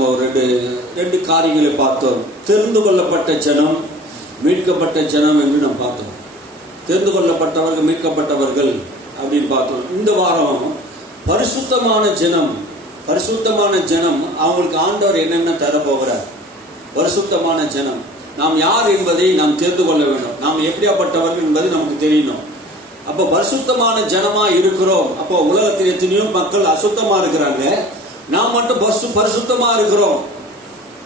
நம்ம ரெண்டு காரியங்களை பார்த்தோம். தெரிந்து கொள்ளப்பட்ட ஜனம், மீட்கப்பட்ட ஜனம் என்று நாம் பார்த்தோம். தெரிந்து கொள்ளப்பட்டவர்கள், மீட்கப்பட்டவர்கள் அப்படின்னு பார்த்தோம். இந்த வாரம் பரிசுத்தமான ஜனம். பரிசுத்தமான ஜனம் அவங்களுக்கு ஆண்டவர் என்னென்ன தரப்போகிறார். பரிசுத்தமான ஜனம் நாம் யார் என்பதை நாம் தெரிந்து கொள்ள வேண்டும். நாம் எப்படியாப்பட்டவர்கள் என்பது நமக்கு தெரியணும். அப்போ பரிசுத்தமான ஜனமா இருக்கிறோம். அப்போ உலகத்தில் எத்தனையோ மக்கள் அசுத்தமா இருக்கிறாங்க, நாம் மட்டும் பரிசுத்தமா இருக்கிறோம்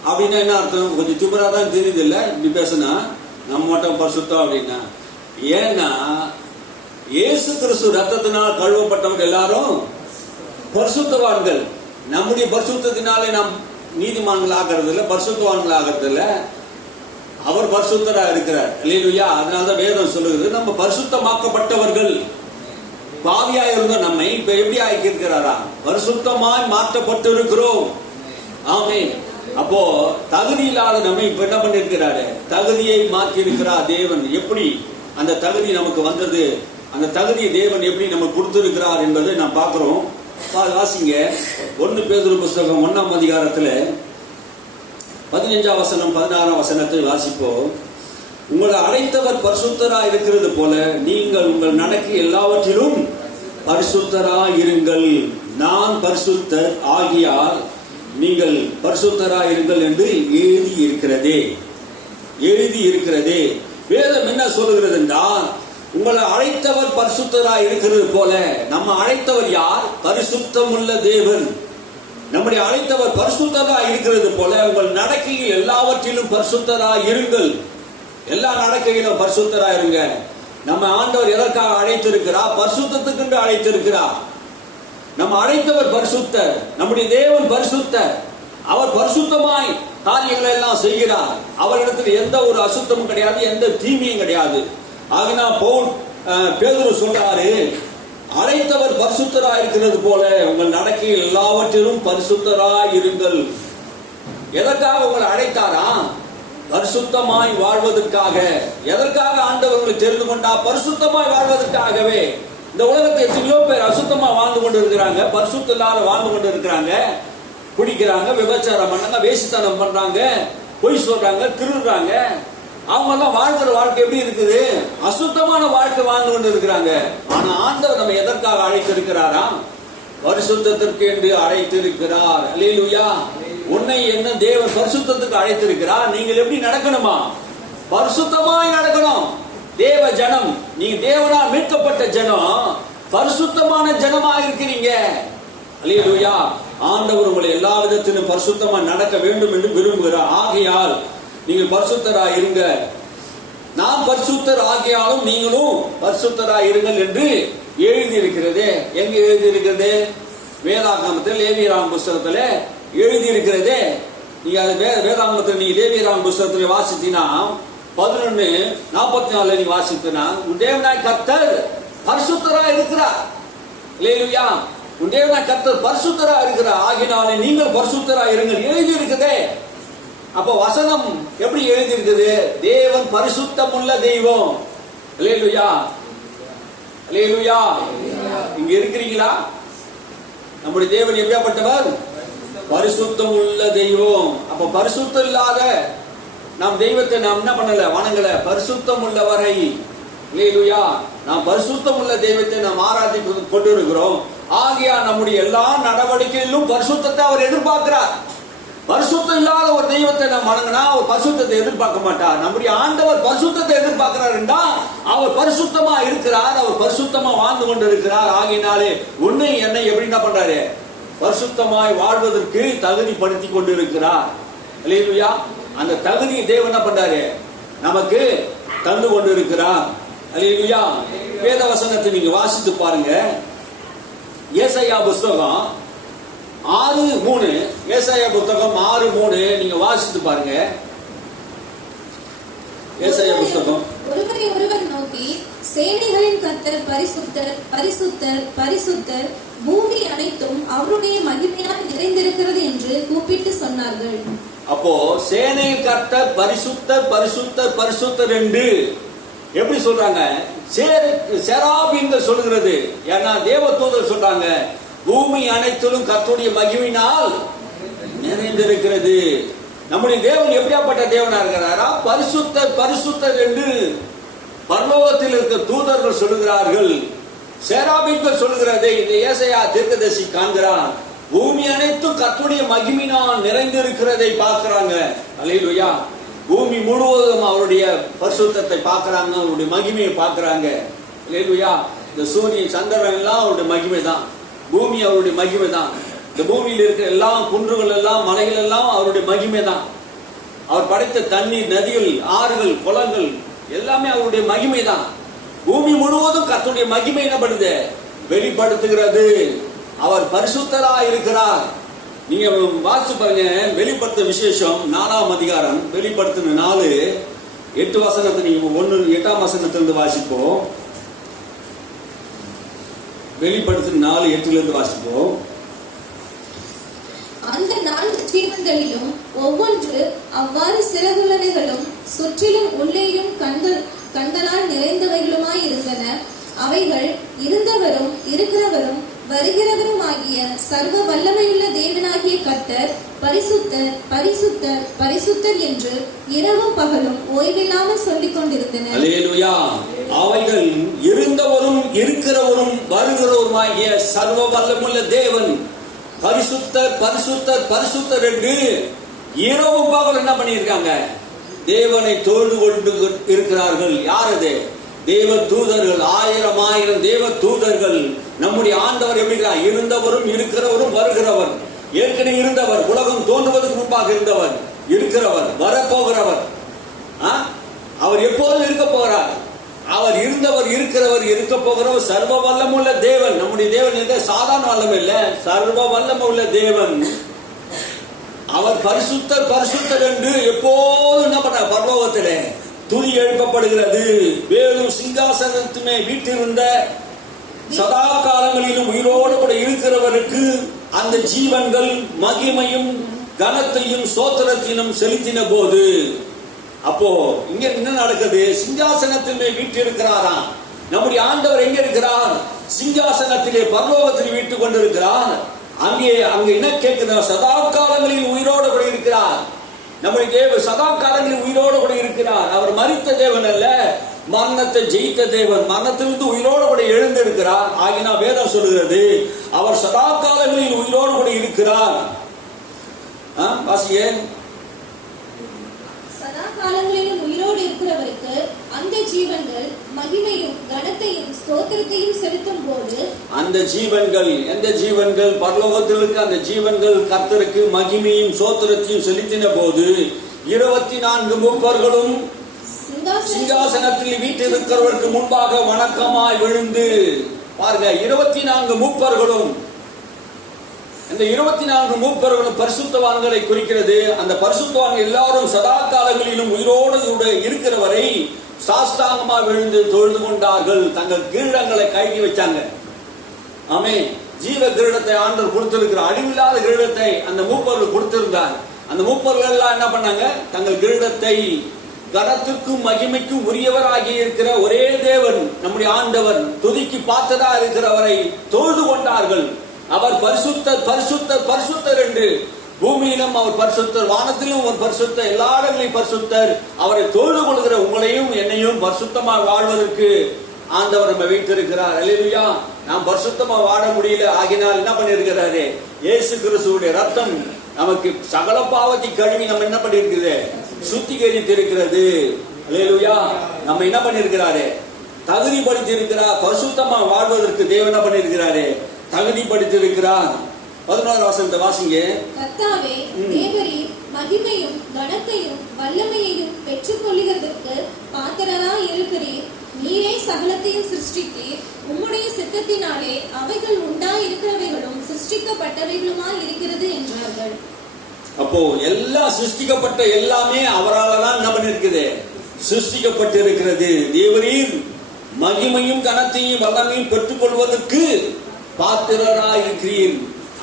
அப்படின்னா என்ன அர்த்தம்? கொஞ்சம் திமிரா தான் தெரியுது இல்ல இப்படி பேசுனா, நம்ம மட்டும் பரிசுத்தம் அப்படின்னா. ஏன்னா இயேசு கிறிஸ்து ரத்தத்தினால் கழுவப்பட்டவர்கள் எல்லாரும் பரிசுத்தவான்கள். நம்முடைய பரிசுத்தத்தினாலே நாம் நீதிமான்கள் ஆகிறது இல்லை, பரிசுத்தவான்கள் ஆகிறது இல்லை. அவர் பரிசுத்தரா இருக்கிறார். அல்லேலூயா. அதனாலதான் வேதம் சொல்லுகிறது நம்ம பரிசுத்தமாக்கப்பட்டவர்கள். பாவியா இருந்த நம்மை இப்ப எப்படி ஆக்கி இருக்கிறாரா? பரிசுத்தமாய் மாற்றப்பட்டு இருக்கிறோம். ஆமென். அப்போ தகுதி இல்லாத நம்மை இப்ப என்ன பண்ணிருக்கிறாரு? தகுதியை மாற்றி இருக்கிறார் தேவன். எப்படி அந்த தகுதி நமக்கு வந்தது, அந்த தகுதியை தேவன் எப்படி நமக்கு கொடுத்திருக்கிறார் என்பதை நாம் பார்க்கிறோம். வாசிங்க 1 பேதுரு புஸ்தகம் 1ஆம் அதிகாரத்துல 15ஆம் வசனம் 16ஆம் வசனத்தை வாசிப்போம். உங்களை அழைத்தவர் பரிசுத்தராய் இருக்கிறது போல நீங்கள் உங்கள் நடக்கை எல்லாவற்றிலும் பரிசுத்தராய் இருங்கள். நான் பரிசுத்தர் ஆகியால் நீங்கள் பரிசுத்தராய் இருங்கள் என்று எழுதி இருக்கிறதே. வேதம் என்ன சொல்லுகிறது என்றால், உங்களை அழைத்தவர் பரிசுத்தராய் இருக்கிறது போல. நம்ம அழைத்தவர் யார்? பரிசுத்தமுள்ள தேவன். நம்முடைய அழைத்தவர் பரிசுத்தராய் இருக்கிறது போல உங்கள் நடக்கையில் எல்லாவற்றிலும் பரிசுத்தராய் இருங்கள். எல்லா நடக்கையிலும் பரிசுத்தராய் இருங்க. நம்ம ஆண்டவர் எதற்காக அழைத்திருக்கிறார்? பரிசுத்தத்துக்கு அழைத்திருக்கிறார். நம்ம அழைத்தவர் பரிசுத்தர். நம்முடைய தேவன் பரிசுத்தர். அவர் பரிசுத்தமாய் காரியங்களை எல்லாம் செய்கிறார். அவரிடத்தில் எந்த ஒரு அசுத்தமும் கிடையாது, எந்த தீமையும் கிடையாது. ஆகினா பேதுரு சொல்றாரு, அழைத்தவர் பரிசுத்தராய் இருக்கிறது போல உங்கள் நடக்கையில் எல்லாவற்றிலும் பரிசுத்தராய் இருங்கள். எதற்காக உங்களை அழைத்தாரா? பரிசுத்தமாய் வாழ்வதற்காக. எதற்காக ஆண்டவர்களை தெரிந்து கொண்டா? பரிசுத்தமாய் வாழ்வதற்காகவே. இந்த உலகத்தை எத்தனையோ பேர் அசுத்தமா வாழ்ந்து கொண்டு இருக்கிறாங்க, பரிசுத்த இல்லாத வாழ்ந்து கொண்டு இருக்கிறாங்க. குடிக்கிறாங்க, விபச்சாரம் பண்ணாங்க, வேசித்தனம் பண்றாங்க, பொய் சொல்றாங்க, திருடுறாங்க. அவங்க எல்லாம் வாழ்கிற வாழ்க்கை எப்படி இருக்குது? அசுத்தமான வாழ்க்கை வாழ்ந்து கொண்டு இருக்கிறாங்க. ஆனா ஆண்டவர் நம்ம எதற்காக அழைத்திருக்கிறாரா? பரிசுத்தத்திற்கு என்று அழைத்திருக்கிறார். அல்லேலூயா. உன்னை என்ன தேவன் பரிசுத்தத்துக்கு அழைத்திருக்கிறார். நீங்கள் எப்படி நடக்கணுமா? பரிசுத்தமாய் நடக்கணும். தேவ ஜனம், நீங்க தேவனால் மீட்கப்பட்ட ஜனம், பரிசுத்தமான ஜனமா இருக்கிறீங்க. அல்லேலூயா. ஆண்டவர் உங்களை எல்லா விதத்திலும் பரிசுத்தமா நடக்க வேண்டும் என்று விரும்புகிறார். ஆகையால் நீங்கள் பரிசுத்தராய் இருங்க. நான் பரிசுத்தர் ஆகியாலும் நீங்களும் பரிசுத்தராய் இருங்கள் என்று எழுதி இருக்கிறது. எங்க எழுதி இருக்கிறது? வேதாகமத்தில் லேவியராம் புஸ்தகத்துல எழுதி இருக்கிறது. நீங்க அது வேதாகமத்தில் நீங்க லேவியராம் புஸ்தகத்துல வாசித்தீங்கன்னா 11:44 நீங்க வாசித்தீங்கன்னா, உன் தேவனாய் கர்த்தர் பரிசுத்தராய் இருக்கிறார். அல்லேலூயா. உன் தேவனாய் கர்த்தர் பரிசுத்தராய் இருக்கிறார். ஆகினாலே நீங்கள் பரிசுத்தராய் இருங்கள் எழுதி இருக்குது. அப்ப வசனம் எப்படி எழுதி இருக்குது? தேவன் பரிசுத்தமுள்ள தெய்வம். அல்லேலூயா. அல்லேலூயா. இங்க இருக்கிறீங்களா? நம்முடைய தேவன் எப்படியாப்பட்டவர்? பரிசுத்தமுள்ள தெய்வம். அப்ப பரிசுத்தம் இல்லாத நாம் தெய்வத்தை நாம் என்ன பண்ணல? வணங்கல. பரிசுத்தம் உள்ளவரை. அல்லேலூயா. நாம் பரிசுத்தம் உள்ள தெய்வத்தை நாம் ஆராதித்து கொண்டிருக்கிறோம். ஆகியா நம்முடைய எல்லா நடவடிக்கையிலும் பரிசுத்தத்தை அவர் எதிர்பார்க்கிறார். பரிசுத்தம் இல்லாத ஒரு தெய்வத்தை நாம் வணங்கினா அவர் பரிசுத்தத்தை எதிர்பார்க்க மாட்டார். நம்முடைய ஆண்டவர் பரிசுத்தத்தை எதிர்பார்க்கிறார் என்றால் அவர் பரிசுத்தமா இருக்கிறார், அவர் பரிசுத்தமா வாழ்ந்து கொண்டு இருக்கிறார். ஆகினாலே உன்னை என்னை எப்படி என்ன பண்றாரு? பரிசுத்தமாய் வாழ்வதற்கு தகுதிப்படுத்தி கொண்டு இருக்கிறார். அல்லேலூயா. அந்த தகுதி தேவன் என்ன பண்றாரு? நமக்கு தந்து கொண்டு இருக்கிறார். அல்லேலூயா. வேத வசனத்தை நீங்க வாசித்து பாருங்க. ஏசாயா புஸ்தகம் 6:3. ஏசாயா புத்தகம் 6:3 நீங்க வாசித்து பாருங்க. ஏசாயா புத்தகம். ஒருவரை ஒருவர் நோக்கி, சேனைகளின் கர்த்தர் பரிசுத்தர் பரிசுத்தர் பரிசுத்தர், பூமி அனைத்தும் அவருடைய மகிமையால் நிறைந்திருக்கிறது என்று கூப்பிட்டு சொன்னார்கள். அப்போ சேனை கர்த்தர் பரிசுத்தர் பரிசுத்தர் பரிசுத்தர் என்று எப்படி சொல்றாங்க? செராபீன்கள் சொல்லுகிறது. ஏன்னா தேவதூதர் சொல்றாங்க, பூமி அனைத்திலும் கர்த்தருடைய மகிமையினால் நிறைந்திருக்கிறது. நம்முடைய தேவன் எப்படியாப்பட்ட தேவனா இருக்கிறாரா? பரிசுத்தர் பரிசுத்தர் என்று பரலோகத்தில் இருக்க தூதர்கள் சொல்லுகிறார்கள். சேராபீன்கள் சொல்லுகிறதை இந்த ஏசாயா தீர்க்கதரிசி காண்கிறான். பூமி அனைத்தும் கர்த்தருடைய மகிமையினால் நிறைந்திருக்கிறதை பார்க்கிறாங்க. அல்லேலூயா. பூமி முழுவதும் அவருடைய பரிசுத்தத்தை பார்க்கிறாங்க, அவருடைய மகிமையை பார்க்கிறாங்க. அல்லேலூயா. இந்த சூரியன் சந்திரன் எல்லாம் அவருடைய மகிமை தான். பூமி அவருடைய மகிமை தான். இந்த பூமியில் இருக்கிற எல்லா குன்றுகள் எல்லாம் மலைகள் எல்லாம் அவருடைய மகிமை தான். அவர் படைத்த தண்ணீர், நதிகள், ஆறுகள், குளங்கள் எல்லாமே அவருடைய மகிமை தான். பூமி முழுவதும் கர்த்தருடைய மகிமை என்ன பண்ணுது? வெளிப்படுத்துகிறது. அவர் பரிசுத்தரா இருக்கிறார். நீங்க வாசிச்சு பாருங்க. வெளிப்படுத்த விசேஷம் 4ஆம் அதிகாரம், வெளிப்படுத்தின 4:8 வசனத்தை நீங்க 8ஆம் வசனத்திலிருந்து வாசிப்போம். வெளிப்படுத்தின 4:8 வாசிப்போம். அந்த 4 ஜீவன்களிலும் ஒவ்வொன்று அவ்வாறு சிறகுள்ளவைகளும் சுற்றிலும் உள்ளேயும் கண்களால் நிறைந்தவைகளுமாய் இருந்தன. அவைகள் இருந்தவரும் இருக்கிறவரும் வருகிறவரும் ஆகிய சர்வ வல்லமையுள்ள தேவனாகிய கர்த்தர் பரிசுத்தர் பரிசுத்தர் பரிசுத்தர் என்று இரவும் பகலும் ஓய்வில்லாமல் சொல்லிக் கொண்டிருந்தனர். அல்லேலூயா. அவைகள் இருந்தவரும் இருக்கிறவரும் வருகிறவருமாகிய சர்வ வல்லமுள்ள தேவன் பரிசுத்தர் பரிசுத்தர் பரிசுத்தர் என்று இரவும் பகலும் என்ன பண்ணியிருக்காங்க? தேவனை தொழுது கொண்டு இருக்கிறார்கள். யார் அது? தேவ தூதர்கள். 1000 தேவ தூதர்கள். நம்முடைய ஆண்டவர் எப்படி இருந்தவரும் இருக்கிறவரும் வருகிறவர். ஏற்கனவே இருந்தவர், உலகம் தோன்றுவதற்கு முன்பாக இருந்தவர், இருக்கிறவர், வரப்போகிறவர். அவர் எப்போதும் இருக்க போகிறார். அவர் இருந்தவர், இருக்கிறவர், இருக்க போகிறவர், சர்வ வல்லமுள்ள தேவன். நம்முடைய தேவன் சாதாரண வல்லம் இல்ல, சர்வ வல்லமுள்ள தேவன். அவர் பரிசுத்தர் பரிசுத்தர் என்று எப்போதும் என்ன பண்ண? பரலோகத்திலே துதி எழுப்பப்படுகிறது. வேலும் சிங்காசனத்துமே வீட்டிருந்த சதா காலங்களிலும் உயிரோடு கூட இருக்கிறவருக்கு அந்த ஜீவன்கள் மகிமையும் கனத்தையும் சோத்திரத்தினும் செலுத்தின போது, அப்போ இங்க என்ன நடக்குது? சிங்காசனத்திலே வீட்டிருக்கிறாராம். நம்முடைய ஆண்டவர் எங்க இருக்கிறார்? சிங்காசனத்திலே பரலோகத்தில் வீட்டுக் கொண்டிருக்கிறார். அங்கே என்ன கேட்கிறார்? சதா காலங்களில் உயிரோடு கூட இருக்கிறார். நம்முடைய தேவன் சதா காலங்களில் உயிரோடு கூட இருக்கிறார். அவர் மரித்த தேவன் அல்ல, மரணத்தை ஜெயித்த தேவன். மரணத்திலிருந்து உயிரோடு கூட எழுந்திருக்கிறார். ஆகினா வேதம் சொல்லுகிறது அவர் சதா காலங்களில் உயிரோடு கூட இருக்கிறார். வாசியே. சதா காலங்களிலும் உயிரோடு இருக்கிறவருக்கு அந்த ஜீவன்கள் மகிமையும் கனத்தையும் ஸ்தோத்திரத்தையும் செலுத்தும் போது, அந்த ஜீவன்கள் எந்த ஜீவன்கள்? பரலோகத்தில் இருக்க அந்த ஜீவன்கள் கர்த்தருக்கு மகிமையும் சோத்திரத்தையும் செலுத்தின போது 24 மூப்பர்களும் சிங்காசனத்தில் வீட்டிருக்கிறவருக்கு முன்பாக வணக்கமாய் விழுந்து, பாருங்க, 24 மூப்பர்களும். இந்த 24 மூப்பர்களும் பரிசுத்தவான்களை குறிக்கிறது. அந்த பரிசுத்தவான்கள் எல்லாரும் சதா காலங்களிலும் உயிரோடு இருக்கிறவரை சாஸ்தாங்கமா விழுந்து தொழுது கொண்டார்கள். தங்கள் கிரீடங்களை கைகி வச்சாங்க. ஆமே. ஜீவ கிரீடத்தை ஆண்டவர் கொடுத்திருக்கிறார். அழிவில்லாத கிரீடத்தை அந்த மூப்பர்கள் கொடுத்திருந்தார். அந்த மூப்பர்கள் எல்லாம் என்ன பண்ணாங்க? தங்கள் கிரீடத்தை கனத்துக்கும் மகிமைக்கும் உரியவராகி இருக்கிற ஒரே தேவன் நம்முடைய ஆண்டவர், துதிக்கு பார்த்ததா இருக்கிறவரை தொழுது கொண்டார்கள். அவர் பரிசுத்தர் பரிசுத்தர் பரிசுத்தர் என்று. பூமியிலும் அவர் பரிசுத்தர், வானத்திலும் அவர் பரிசுத்தர், எல்லா இடங்களிலும் பரிசுத்தர். அவரை தொழுது கொள்கிற உங்களையும் என்னையும் பரிசுத்தமாக வாழ்வதற்கு ஆண்டவர் நம்ம வைத்திருக்கிறார். அல்லேலூயா. நாம் பரிசுத்தமா வாழ முடியல. ஆகினால் என்ன பண்ணிருக்கிறாரு? இயேசு கிறிஸ்துவுடைய ரத்தம் நமக்கு சகல பாவத்தை கழுவி நம்ம என்ன பண்ணிருக்குது? சுத்திகரித்து இருக்கிறது. அல்லேலூயா. நம்ம என்ன பண்ணிருக்கிறாரு? தகுதிப்படுத்தி இருக்கிறார். பரிசுத்தமா வாழ்வதற்கு தேவன் என்ன பண்ணிருக்கிறாரு? தகுதிப்படுத்தி இருக்கிறார். 11 வசனத்தை வாசிங்க. கர்த்தாவே, தேவரீர் மகிமையும் கனத்தையும் வல்லமையையும் பெற்றுக் கொள்ளுகிறதற்கு பாத்திரராய் இருக்கிறீர். நீரே சகலத்தையும் சிருஷ்டித்தீர். உம்முடைய சித்தத்தினாலே அவைகள் உண்டாயிருக்கிறவைகளும் சிருஷ்டிக்கப்பட்டவைகளுமாய் இருக்கிறது என்றார்கள். அப்போ எல்லாம் சிருஷ்டிக்கப்பட்ட எல்லாமே அவரால் தான் என்ன பண்ணிருக்குது? சிருஷ்டிக்கப்பட்டு இருக்கிறது. தேவரீர் மகிமையும் கனத்தையும் வல்லமையும் பெற்றுக் கொள்வதற்கு பாத்திரராய் இருக்கிறீர்.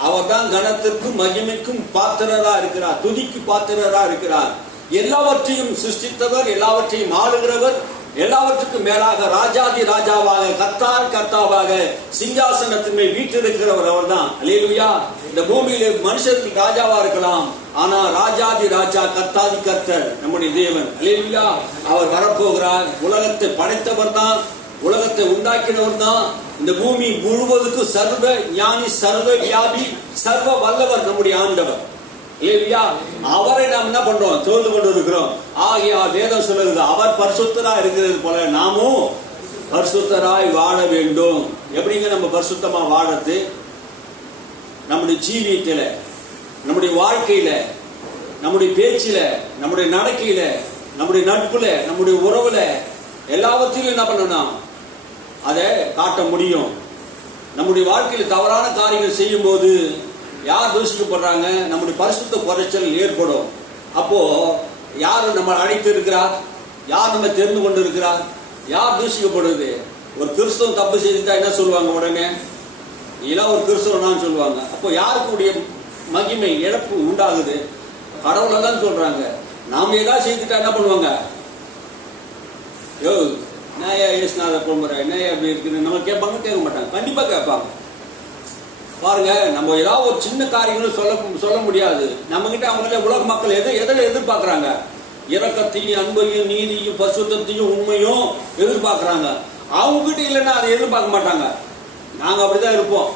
அவர் தான் கனத்திற்கும் மகிமைக்கும் பாத்திரரா இருக்கிறார். துதிக்கு பாத்திரரா இருக்கிறார். எல்லாவற்றையும் சிருஷ்டித்தவர், எல்லாவற்றையும் ஆளுகிறவர், எல்லாவற்றுக்கும் மேலாக ராஜாதி ராஜாவாக கர்த்தார் கர்த்தாவாக சிங்காசனத்தின் மேல் வீற்றிருக்கிறவர் அவர் தான். அல்லேலூயா. இந்த பூமியிலே மனுஷருக்கு ராஜாவா இருக்கலாம், ஆனா ராஜாதி ராஜா கர்த்தாதி கர்த்தர் நம்முடைய தேவன். அல்லேலூயா. அவர் வரப்போகிறார். உலகத்தை படைத்தவர் தான், உலகத்தை உண்டாக்கினவர் தான். இந்த பூமி முழுவதுக்கும் சர்வ ஞானி, சர்வ வியாபி, சர்வ வல்லவர் நம்முடைய ஆண்டவர். இல்லையா? அவரை நாம் என்ன பண்றோம்? தொழுது கொண்டு இருக்கிறோம். ஆகியா வேதம் சொல்லுகிறது, அவர் பரிசுத்தரா இருக்கிறது போல நாமும் பரிசுத்தராய் வாழ வேண்டும். எப்படிங்க நம்ம பரிசுத்தமா வாழறது? நம்முடைய ஜீவியத்தில, நம்முடைய வாழ்க்கையில, நம்முடைய பேச்சில, நம்முடைய நடக்கையில, நம்முடைய நட்புல, நம்முடைய உறவுல, எல்லாவற்றிலும் என்ன பண்ணணும்? அதை காட்ட முடியும். நம்முடைய வாழ்க்கையில் தவறான காரியங்கள் செய்யும் போது யார் தூஷிக்கப்படுறாங்க? நம்முடைய பரிசுத்த குறைச்சல் ஏற்படும். அப்போ யார் நம்ம அழைத்து இருக்கிறார்? யார் நம்ம தெரிந்து கொண்டு இருக்கிறார்? யார் தூஷிக்கப்படுது? ஒரு கிறிஸ்தவன் தப்பு செய்துட்டா என்ன சொல்லுவாங்க? உடனே இதெல்லாம் ஒரு கிறிஸ்தவனான்னு சொல்லுவாங்க. அப்போ யாருக்குடைய மகிமை இழப்பு உண்டாகுது? கடவுளை தான் சொல்றாங்க. நாம ஏதாவது செய்துட்டா என்ன பண்ணுவாங்க? யோ என்னையா ஏசுநாத பொம்புற, என்னையா அப்படி இருக்குன்னு நம்ம கேட்பாங்க? கேட்க மாட்டாங்க. கண்டிப்பா கேட்பாங்க. பாருங்க, நம்ம ஏதாவது ஒரு சின்ன காரியங்களும் சொல்ல முடியாது. நம்ம கிட்ட அவங்களே உலக மக்கள் எதை எதிர்பார்க்கறாங்க? இரக்கத்தையும், அன்பையும், நீதியும், பரிசுத்தத்தையும், உண்மையும் எதிர்பார்க்கறாங்க. அவங்க கிட்ட இல்லைன்னா அதை எதிர்பார்க்க மாட்டாங்க. நாங்க அப்படிதான் இருப்போம்.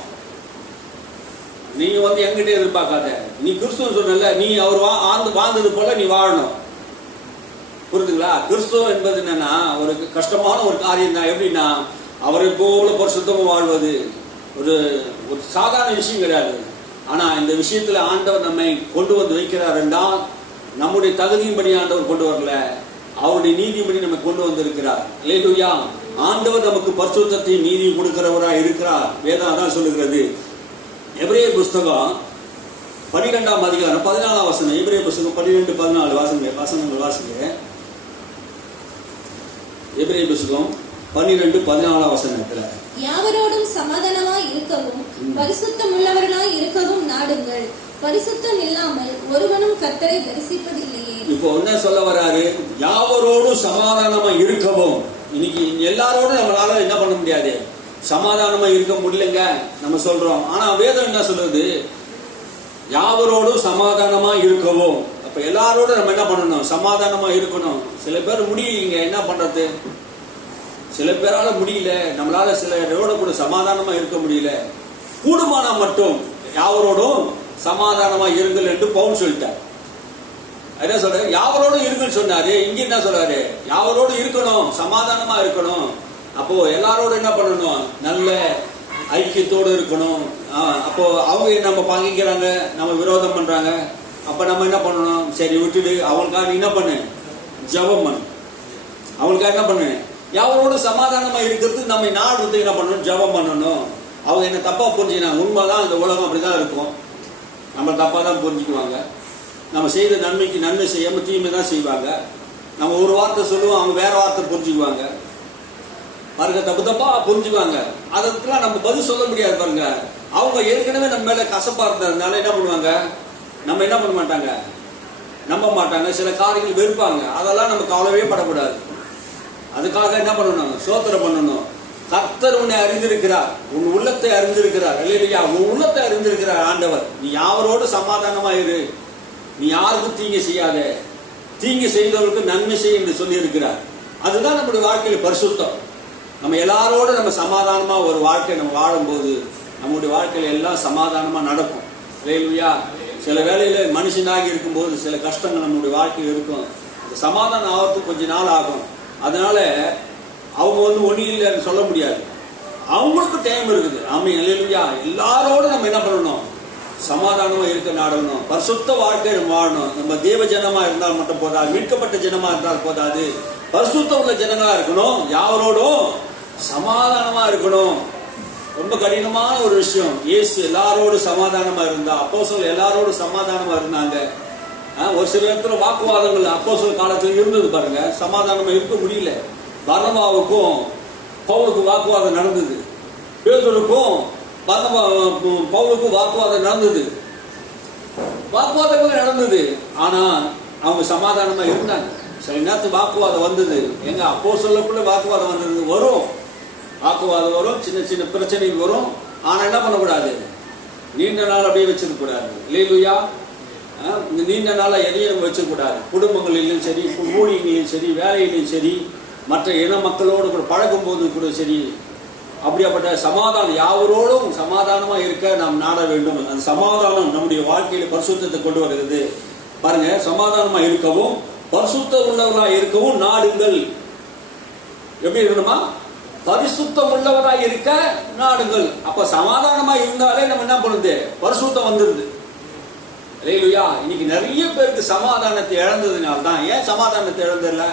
நீங்க எங்கிட்ட எதிர்பார்க்காத. நீ கிறிஸ்துவ சொன்னல, நீ அவர் வாழ்ந்தது போல நீ வாழணும். புரியுதுங்களா? கிறிஸ்துவம் என்பது என்னன்னா ஒரு கஷ்டமான ஒரு காரியம் தான். எப்படின்னா அவரை போல பரிசுத்தமா வாழ்வது ஒரு சாதாரண விஷயம் கிடையாது. ஆனா இந்த விஷயத்துல ஆண்டவர் நம்மை கொண்டு வந்து வைக்கிறார் என்றால் நம்முடைய தகுதியின்படி ஆண்டவர் கொண்டு வரல, அவருடைய நீதியின்படி நம்ம கொண்டு வந்து இருக்கிறார். அல்லேலூயா. ஆண்டவர் நமக்கு பரிசுத்தத்தையும் நீதியும் கொடுக்கிறவராய் இருக்கிறார். வேதம் அதான் சொல்லுகிறது. எபிரேயர் புஸ்தகம் 12ஆம் அதிகாரம் 14ஆம் வசனம். எபிரேயர் புஸ்தகம் 12-14 வசனங்கள் வாசிங்க. எபிரேயர் புஸ்தகம் 12-14 வசனத்துல, யாவரோடும் சமாதானமாய் இருக்கவும் பரிசுத்தம் உள்ளவர்களாய் இருக்கவும் நாடுங்கள். பரிசுத்தம் இல்லாமல் ஒருவனும் கர்த்தரை தரிசிப்பதில்லையே. இப்போ என்ன சொல்ல வராரு? யாவரோடும் சமாதானமா இருக்கவும். இன்னைக்கு எல்லாரோடும் நம்மளால என்ன பண்ண முடியாது? சமாதானமா இருக்க முடியலங்க நம்ம சொல்றோம். ஆனா வேதம் என்ன சொல்றது? யாவரோடும் சமாதானமா இருக்கவும். அப்ப எல்லாரோடும் நம்ம என்ன பண்ணணும்? சமாதானமா இருக்கணும். சில பேர் முடியலீங்க, என்ன பண்றது? சில பேரால முடியல, நம்மளால சிலரோட கூட சமாதானமா இருக்க முடியல. கூடுமானா மட்டும் யாவரோடும் சமாதானமா இருங்கள் என்று பவுல் சொல்லிட்டார். என்ன சொல்றாரு? யாவரோடும் இருக்குன்னு சொன்னாரு. இங்க என்ன சொல்றாரு? யாவரோடு இருக்கணும், சமாதானமா இருக்கணும். அப்போ எல்லாரோடும் என்ன பண்ணணும்? நல்ல ஐக்கியத்தோடு இருக்கணும். அப்போ அவங்க நம்ம பங்கிக்கிறாங்க, நம்ம விரோதம் பண்றாங்க. அப்ப நம்ம என்ன பண்ணணும்? சரி விட்டுடு, அவங்களுக்காக என்ன பண்ணு? ஜெபம் பண்ணு. அவங்களுக்காக என்ன பண்ணு? யாரோட சமாதானமா இருக்கிறது நம்ம நாடு என்ன பண்ணணும்? ஜெபம் பண்ணணும். அவங்க என்ன தப்பா புரிஞ்சுக்கிறாங்க. உண்மைதான், இந்த உலகம் அப்படிதான் இருக்கும். நம்ம தப்பா தான் புரிஞ்சுக்குவாங்க. நம்ம செய்த நன்மைக்கு நன்மை செய்யாம தீமை தான் செய்வாங்க. நம்ம ஒரு வார்த்தை சொல்லுவோம், அவங்க வேற வார்த்தை புரிஞ்சுக்குவாங்க. பாருங்க, தப்பா புரிஞ்சுக்குவாங்க. அதுக்கெல்லாம் நம்ம பதில் சொல்ல முடியாது. பாருங்க, அவங்க ஏற்கனவே நம்ம மேல கசப்பா இருந்ததுனால என்ன பண்ணுவாங்க? நம்ம என்ன பண்ண மாட்டாங்க? நம்ப மாட்டாங்க. சில காரியங்கள் வெறுப்பாங்க. அதெல்லாம் நம்ம கவலையே படக்கூடாது. அதுக்காக என்ன பண்ணணும்? சோத்திரம் பண்ணணும். கர்த்தர் உன்னை அறிந்திருக்கிறார், உன் உள்ளத்தை அறிந்திருக்கிறார். இல்லையா? உன் உள்ளத்தை அறிந்திருக்கிறார் ஆண்டவர். நீ யாவரோடு சமாதானமா இரு, நீ யாருக்கும் தீங்கு செய்யாத, தீங்கு செய்தவர்களுக்கு நன்மை செய்ய என்று சொல்லி இருக்கிறார். அதுதான் நம்முடைய வாழ்க்கையில பரிசுத்தம். நம்ம எல்லாரோடு நம்ம சமாதானமா ஒரு வாழ்க்கை நம்ம வாழும்போது நம்முடைய வாழ்க்கையில எல்லாம் சமாதானமா நடக்கும். இல்லையா? சில வேளையில மனுஷனாகி இருக்கும்போது சில கஷ்டங்கள் நம்முடைய வாழ்க்கையில் இருக்கும். சமாதானம் ஆகிறதுக்கு கொஞ்ச நாள் ஆகும். அதனால அவங்க ஒண்ணு இல்லைன்னு சொல்ல முடியாது. அவங்களுக்கு டைம் இருக்குது. ஆமென், அல்லேலூயா. எல்லாரோடும் நம்ம என்ன பண்ணணும்? சமாதானமா இருக்க நாடணும். பரிசுத்த வாழ்க்கை நம்ம வாழணும். நம்ம தேவ ஜனமா இருந்தால் மட்டும் போதாது, மீட்கப்பட்ட ஜனமா இருந்தால் போதாது, பரிசுத்த உள்ள ஜனங்களா இருக்கணும். யாரோடும் சமாதானமா இருக்கணும். ரொம்ப கடினமான ஒரு விஷயம். இயேசு எல்லாரோடும் சமாதானமா இருந்தா, அப்போஸ்தலர்கள் எல்லாரோடும் சமாதானமா இருந்தாங்க. ஒரு சில இடத்துல வாக்குவாதங்கள் அப்போஸ்தலர் காலத்துல இருந்தது. பாருங்க, சமாதானமா இருக்க முடியல. பர்னபாவுக்கும் பவுலுக்கும் வாக்குவாதம் நடந்தது. பேதுருக்கும் பவுலுக்கும் வாக்குவாதம் நடந்தது. வாக்குவாதங்கள் நடந்தது. ஆனா அவங்க சமாதானமா இருந்தாங்க. சில நேரத்துக்கு வாக்குவாதம் வந்தது. எங்க அப்போஸ்தலருக்குள்ள வாக்குவாதம் வந்தது. வரும், வாக்குவாதம் வரும், சின்ன சின்ன பிரச்சனைகள் வரும். ஆனா என்ன பண்ணக்கூடாது, நீண்ட நாள் அப்படியே வச்சிருக்க கூடாது. இல்லையா? இந்த நீண்ட நாளா எதையும் வச்சிருக்கூடாது. குடும்பங்களிலும் சரி, ஊழியங்களிலும் சரி, வேலையிலும் சரி, மற்ற இன மக்களோடு கூட பழகும் போது கூட சரி, அப்படியாப்பட்ட சமாதானம், யாவரோடும் சமாதானமா இருக்க நாம் நாட வேண்டும். அந்த சமாதானம் நம்முடைய வாழ்க்கையில பரிசுத்தத்தை கொண்டு வருகிறது. பாருங்க, சமாதானமா இருக்கவும் பரிசுத்தம் உள்ளவர்களா இருக்கவும் நாடுங்கள். எப்படி இருக்கணுமா? பரிசுத்தம் உள்ளவராய் இருக்க நாடுங்கள். அப்ப சமாதானமா இருந்தாலே நம்ம என்ன பண்ணுது, பரிசுத்தம் வந்துருது. இல்லையா? இன்னைக்கு நிறைய பேருக்கு சமாதானத்தை இழந்ததுனால தான். ஏன் சமாதானத்தை இழந்ததில்ல?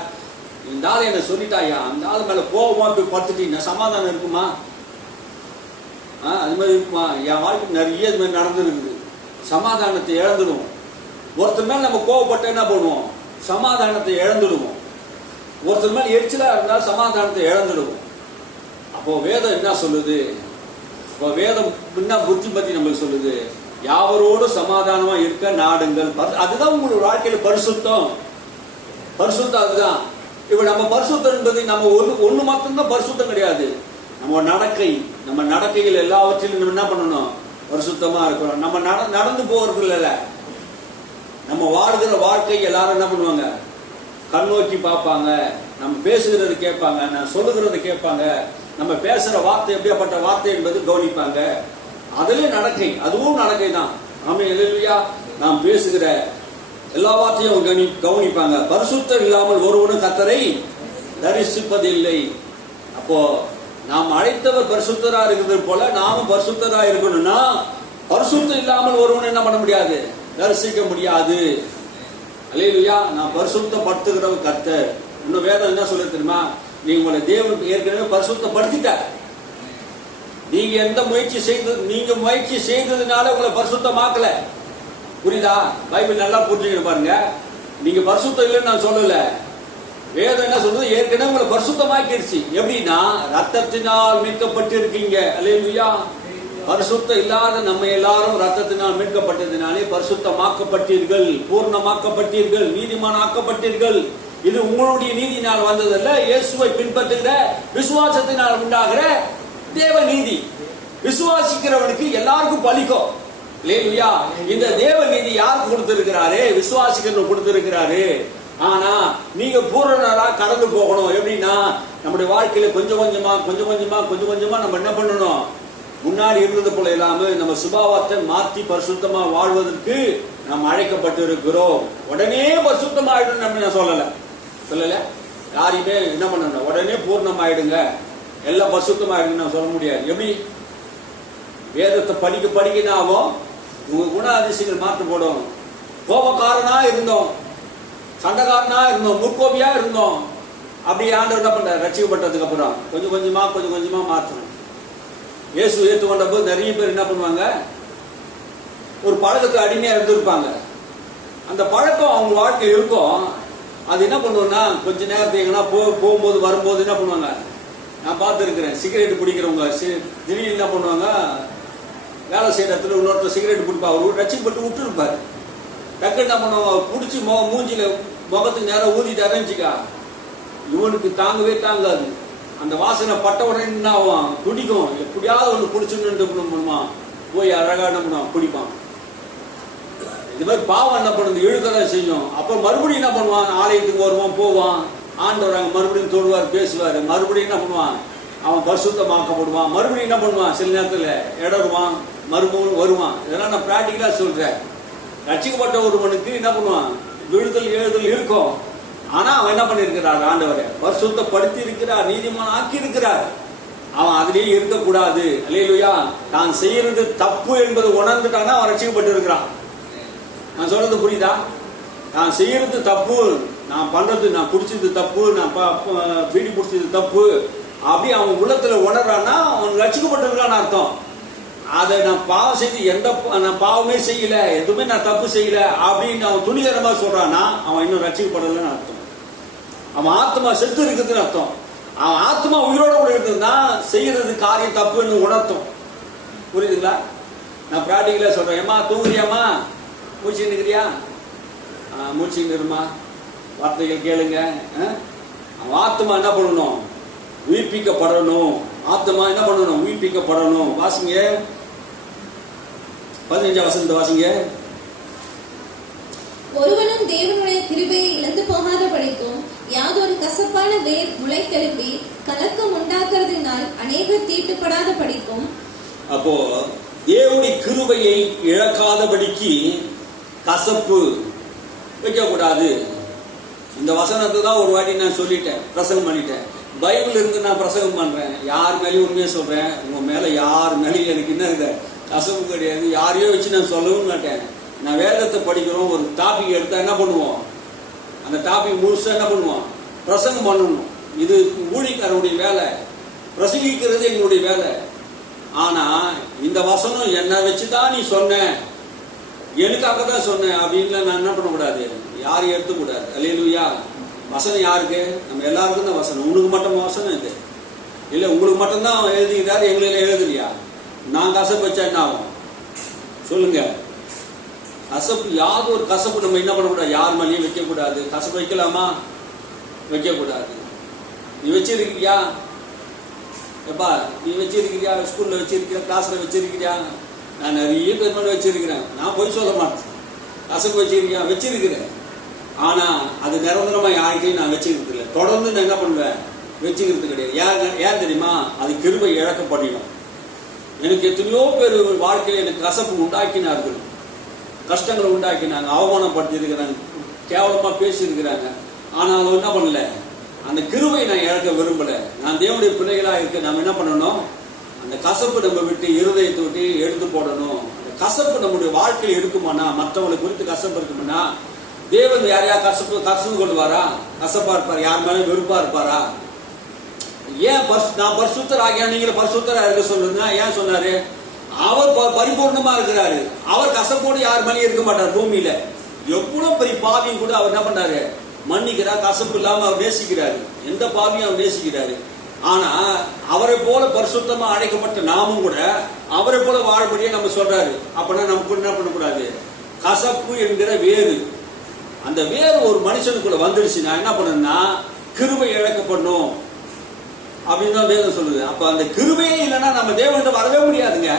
இந்த ஆள் என்ன சொல்லிட்டாயா, அந்த ஆள் மேல கோபமா போய் படுத்துட்டீங்கன்னா சமாதானம் இருக்குமா? அது மாதிரி இருக்குமா? என் வாழ்க்கை நிறைய இது மாதிரி நடந்துருக்குது. சமாதானத்தை இழந்துடுவோம். ஒருத்தர் மேல நம்ம கோவப்பட்ட என்ன பண்ணுவோம், சமாதானத்தை இழந்துடுவோம். ஒருத்தர் மேல எரிச்சலா இருந்தால் சமாதானத்தை இழந்துடுவோம். அப்போ வேதம் என்ன சொல்லுது? இப்போ வேதம் என்ன புத்தி பத்தி நம்மளுக்கு சொல்லுது? யாவரோடு சமாதானமா இருக்க நாடுங்கள். அதுதான் உங்களுடைய வாழ்க்கையில பரிசுத்தம். பரிசுத்தம் அதுதான். இப்ப நம்ம பரிசுத்தம் என்பது நம்ம ஒண்ணு மட்டும்தான் பரிசுத்தம் கிடையாது. நம்ம நடக்கைகள் எல்லாவற்றிலும் நம்ம என்ன பண்ணணும், பரிசுத்தமா இருக்கணும். நம்ம நடந்து போறது இல்ல, நம்ம வாழ்கிற வாழ்க்கை எல்லாரும் என்ன பண்ணுவாங்க, கண்ணோக்கி பார்ப்பாங்க. நம்ம பேசுகிறது கேட்பாங்க, நான் சொல்லுகிறது கேட்பாங்க. நம்ம பேசுற வார்த்தை எப்படியாப்பட்ட வார்த்தை என்பது கவனிப்பாங்க. அதுல நடக்கை, அதுவும் நடக்கை தான். ஆமே, இல்லையா? நாம் பேசுகிற எல்லா வார்த்தையும் கவனிப்பாங்க. பரிசுத்தம் இல்லாமல் ஒருவனும் கர்த்தரை தரிசிப்பதில்லை. அப்போ நாம் அழைத்தவர் பரிசுத்தரா இருக்கிறது போல நாமும் பரிசுத்தரா இருக்கணும்னா, பரிசுத்தம் இல்லாமல் ஒருவன் என்ன பண்ண முடியாது, தரிசிக்க முடியாது. அல்லேலூயா. நான் பரிசுத்தப்படுத்துகிறவர் கர்த்தர். இன்னும் வேதம் என்ன சொல்ல தெரியுமா? நீங்க உங்களை தேவன் ஏற்கனவே பரிசுத்தப்படுத்திட்டார். நீங்க முயற்சி செய்ததுனால உங்களை பரிசுத்தமாக்கல. புரியுதா? பைபிள் நல்லா புரிஞ்சுக்கணும் பாருங்க. நீங்க பரிசுத்தம் இல்லைன்னு நான் சொல்லல. வேதம் என்ன சொல்றது, ஏற்கனவே உங்களை பரிசுத்தமாக்கிடுச்சு. எப்படின்னா, ரத்தத்தினால் மீட்கப்பட்டு இருக்கீங்க. அல்லேலூயா. பரிசுத்தம் இல்லாத நம்ம எல்லாரும் ரத்தத்தினால் மீட்கப்பட்டதினாலே பரிசுத்தமாக்கப்பட்டீர்கள், பூர்ணமாக்கப்பட்டீர்கள், நீதிமானாக்கப்பட்டீர்கள். இது உங்களுடைய நீதினால் வந்ததல்ல, இயேசுவை பின்பற்றுகிற விசுவாசத்தினால் உண்டாகிற தேவ நீதி. விசுவாசிக்கிறவனுக்கு எல்லாருக்கும் பலிக்கும். இல்லையா? இந்த தேவ நீதி யாருக்கு கொடுத்திருக்கிறாரு? விசுவாசிக்கிறவனுக்கு கொடுத்திருக்கிறாரு. ஆனா நீங்க பூரணரா கடந்து போகணும். எப்படின்னா, நம்முடைய வாழ்க்கையில கொஞ்சம் கொஞ்சமா நம்ம என்ன பண்ணணும், முன்னாடி இருந்தது போல இல்லாம நம்ம சுபாவத்தை மாற்றி பரிசுத்தமா வாழ்வதற்கு நாம் அழைக்கப்பட்டு இருக்கிறோம். உடனே பரிசுத்தமாயிடும் நம்ம நான் சொல்லல. யாரையுமே என்ன பண்ணணும், உடனே பூர்ணமாயிடுங்க, எல்லாம் பரிசுத்தமாயிடுங்க நான் சொல்ல முடியாது. எப்படி? வேதத்தை படிக்கனாவும் உங்க குண அதிசயங்கள் மாற்றப்படும். கோபக்காரனா இருந்தோம், சண்டைக்காரனா இருந்தோம், முற்கோபியா இருந்தோம். அப்படி ஆண்டவர் என்ன பண்ற, ரட்சிக்கப்பட்டதுக்கு அப்புறம் கொஞ்சம் கொஞ்சமா மாற்றணும். இயேசு ஏற்றுக்கொண்ட போது நிறைய பேர் என்ன பண்ணுவாங்க, ஒரு பழக்கத்துக்கு அடிமையா இருந்திருப்பாங்க. அந்த பழக்கம் அவங்க வாழ்க்கையில் இருக்கும். அது என்ன பண்ணுவோம்னா, கொஞ்ச நேரத்துக்கு எங்கன்னா போகும்போது வரும்போது என்ன பண்ணுவாங்க, நான் பார்த்துருக்கிறேன். சிகரெட் பிடிக்கிறவங்க திடீர்னு என்ன பண்ணுவாங்க, வேலை செய்யற இடத்துல இன்னொருத்தர் சிகரெட் பிடிப்பா, அவர் ரசிக்கப்பட்டு விட்டு இருப்பாரு. டக்கு என்ன பண்ணுவாங்க, பிடிச்சி மூஞ்சில முகத்துக்கு நேரம் ஊதிட்டு அரைஞ்சிக்கா, இவனுக்கு தாங்கவே தாங்காது. அந்த வாசனை பட்ட உடனே என்ன ஆகும், துடிக்கும். எப்படியாவது ஒன்று பிடிச்சுன்னு போய் அழகா என்ன பண்ணுவான், பிடிப்பான். இது மாதிரி பாவம் என்ன பண்ணுது, இழுக்கதான் செய்யும். அப்ப மறுபடியும் என்ன பண்ணுவான், ஆலயத்துக்கு வருவான், போவான், ஆண்டவர் அங்க மறுபடியும் தொடுவார், பேசுவார். மறுபடியும் என்ன பண்ணுவான், அவன் பரிசுத்தமாக்கப்படுவான். மறுபடியும் என்ன பண்ணுவான், சில நேரத்துல இடருவான், மறுபடியும் வருவான். இதெல்லாம் நான் பிராக்டிகலா சொல்றேன். ரட்சிக்கப்பட்ட ஒருவனுக்கு என்ன பண்ணுவான், விழுதல் எழுதல் இருக்கும். ஆனா அவன் என்ன பண்ணிருக்கிறார், ஆண்டவரை பரிசுத்தப்படுத்தி இருக்கிறார், நீதிமான் ஆக்கி இருக்கிறார். அவன் அதிலேயே இருக்கக்கூடாது. அல்லேலூயா. தான் செய்யறது தப்பு என்பது உணர்ந்துட்டானா அவன் ரட்சிக்கப்பட்டு இருக்கிறான். நான் சொல்றது புரியுதா? நான் செய்யறது தப்பு, நான் பண்றது, நான் குடிச்சது தப்பு, நான் பீடி குடிச்சது தப்பு, அப்படி அவன் உள்ளத்துல உணர்றான்னா அவன் ரட்சிக்கப்பட்டு இருக்கான்னு அர்த்தம். அதை நான் பாவம் செய்து நான் பாவமே செய்யல, எதுவுமே நான் தப்பு செய்யல அப்படின்னு அவன் துணிகரமா சொல்றான்னா அவன் இன்னும் ரட்சிக்கப்படலன்னு அர்த்தம். அவன் ஆத்மா செத்து இருக்குதுன்னு அர்த்தம். அவன் ஆத்மா உயிரோட கூட இருக்குதுன்னா செய்யறது காரியம் தப்புன்னு உணர்த்தும். புரியுதுங்களா? நான் பிராக்டிகலா சொல்றேன். ஏமா தூங்குறியாமா, மூச்சு நிற்கிறியா, மூச்சு நிறுமா, வார்த்தைகள் கேளுங்க. அவன் ஆத்மா என்ன பண்ணணும்? உயிர்ப்பிக்கப்படணும். ஆத்மா என்ன பண்ணணும்? உயிர்ப்பிக்கப்படணும். வாசிங்க 15 வசனத்தை வாசிங்க. ஒருவனும் தேவனுடைய கிருபையை இழந்து போகாத படிக்கும் யாதொரு கசப்பான வேர் முளைத்தெழும்பி கலக்கம் உண்டாக்குறதினால் அநேகர் தீட்டுப்படாத படிக்கும். அப்போ தேவனுடைய கிருபையை இழக்காதபடிக்கு கசப்பு வைக்க கூடாது. இந்த வசனத்தை தான் ஒரு வாட்டி நான் சொல்லிட்டேன், பிரசங்கம் பண்ணிட்டேன். பைபிள் இருந்து நான் பிரசங்கம் பண்றேன். யார் மேலேயும் உண்மையை சொல்றேன். உங்க மேல யார் மேலேயும் எனக்கு என்ன இல்லை கசப்பு கிடையாது. யாரையோ வச்சு நான் சொல்லவும் மாட்டேன். நான் வேதத்தை படிக்கிறோம், ஒரு டாபிக் எடுத்தா என்ன பண்ணுவோம்? அந்த டாபிக் முழுசா என்ன பண்ணுவோம்? பிரசங்கம் பண்ணணும். இது ஊழியக்காரனுடைய வேலை, பிரசங்கிக்கிறது எங்களுடைய வேலை. ஆனா இந்த வசனம் என்ன வச்சுதான் நீ சொன்ன, எனக்காக தான் சொன்னேன் அப்படின்னு நான் என்ன பண்ணக்கூடாது, யாரையும் எடுத்துக்கூடாது. அல்லேலூயா. வசனம் யாருக்கு? நம்ம எல்லாருக்கும் தான் வசனம். உனக்கு மட்டும் வசனம் இது இல்லை, உங்களுக்கு மட்டும்தான் எழுதிக்கிறாரு, எங்களுக்கு எழுதலையா? நான் கசப்பு வச்சா என்ன ஆகும் சொல்லுங்க? கசப்பு, யாவது ஒரு கசப்பு நம்ம என்ன பண்ணக்கூடாது, யார் மேலேயும் வைக்கக்கூடாது. கசப்பு வைக்கலாமா? வைக்கக்கூடாது. நீ வச்சிருக்கிறியா? எப்பா நீ வச்சிருக்கிறியா? ஸ்கூல்ல வச்சிருக்கிறியா? கிளாஸ்ல வச்சிருக்கிறியா? நான் நிறைய பேர் மேலே வச்சிருக்கிறேன். நான் போய் சொல்ல மாட்டேன். கசப்பு வச்சிருக்கியா? வச்சிருக்கிறேன். ஆனா அது நிரந்தரமா யாருக்கையும் நான் வச்சுக்கிறது இல்லை. தொடர்ந்து நான் என்ன பண்ணுவேன்? வச்சுக்கிறது கிடையாது. ஏன் தெரியுமா? அது கிருபை இழக்கப்படணும். எனக்கு எத்தனையோ பேர் வாழ்க்கையில் எனக்கு கசப்பு உண்டாக்கினார்கள், கஷ்டங்களை உண்டாக்கினாங்க, அவமானப்படுத்திருக்கிறாங்க, கேவலமா பேசியிருக்கிறாங்க. ஆனா அவங்க என்ன பண்ணல, அந்த கிருபை நான் இழக்க விரும்பல. நான் தேவனுடைய பிள்ளைகளா இருக்க நாம் என்ன பண்ணணும்? அந்த கசப்பு நம்ம விட்டு இருதயத்தை விட்டு எடுத்து போடணும். அந்த கசப்பு நம்முடைய வாழ்க்கையில் இருக்குமானா, மற்றவங்களை குறித்து கசப்பு இருக்குமானா, தேவன் யாரையா கசப்பு கொள்வாரா? கசப்பா இருப்பார்? யார் மேலே வெறுப்பா இருப்பாரா? ஏன் நான் பரிசுத்தர் ஆகியா நீங்க பரிசுத்தரா இருக்க சொல்லுன்னா ஏன் சொன்னாரு? அவர் பரிபூர்ணமா இருக்கிறாரு. அவர் கசப்போடு யார் மேலேயும் இருக்க மாட்டார் பூமியில. எவ்வளவு பெரிய பாவியும் கூட அவர் என்ன பண்ணாரு? மன்னிக்கிறார். கசப்பு இல்லாம அவர் நேசிக்கிறாரு. எந்த பாவியும் அவர் நேசிக்கிறாரு. ஆனா அவரை போல பரிசுத்தமா அழைக்கப்பட்ட நாமும் கூட அவரை போல வாழப்படியே நம்ம சொல்றாரு. அப்படின்னா நமக்கு என்ன பண்ணக்கூடாது? கசப்பு என்கிற வேறு, அந்த வேறு ஒரு மனுஷனுக்குள்ள வந்துடுச்சுன்னா என்ன பண்ணணும்னா கிருபை இழக்கப்படணும் அப்படின்னு தான் வேதம் சொல்லுது. அப்ப அந்த கிருபையே இல்லைன்னா நம்ம தேவன்கிட்ட வரவே முடியாதுங்க.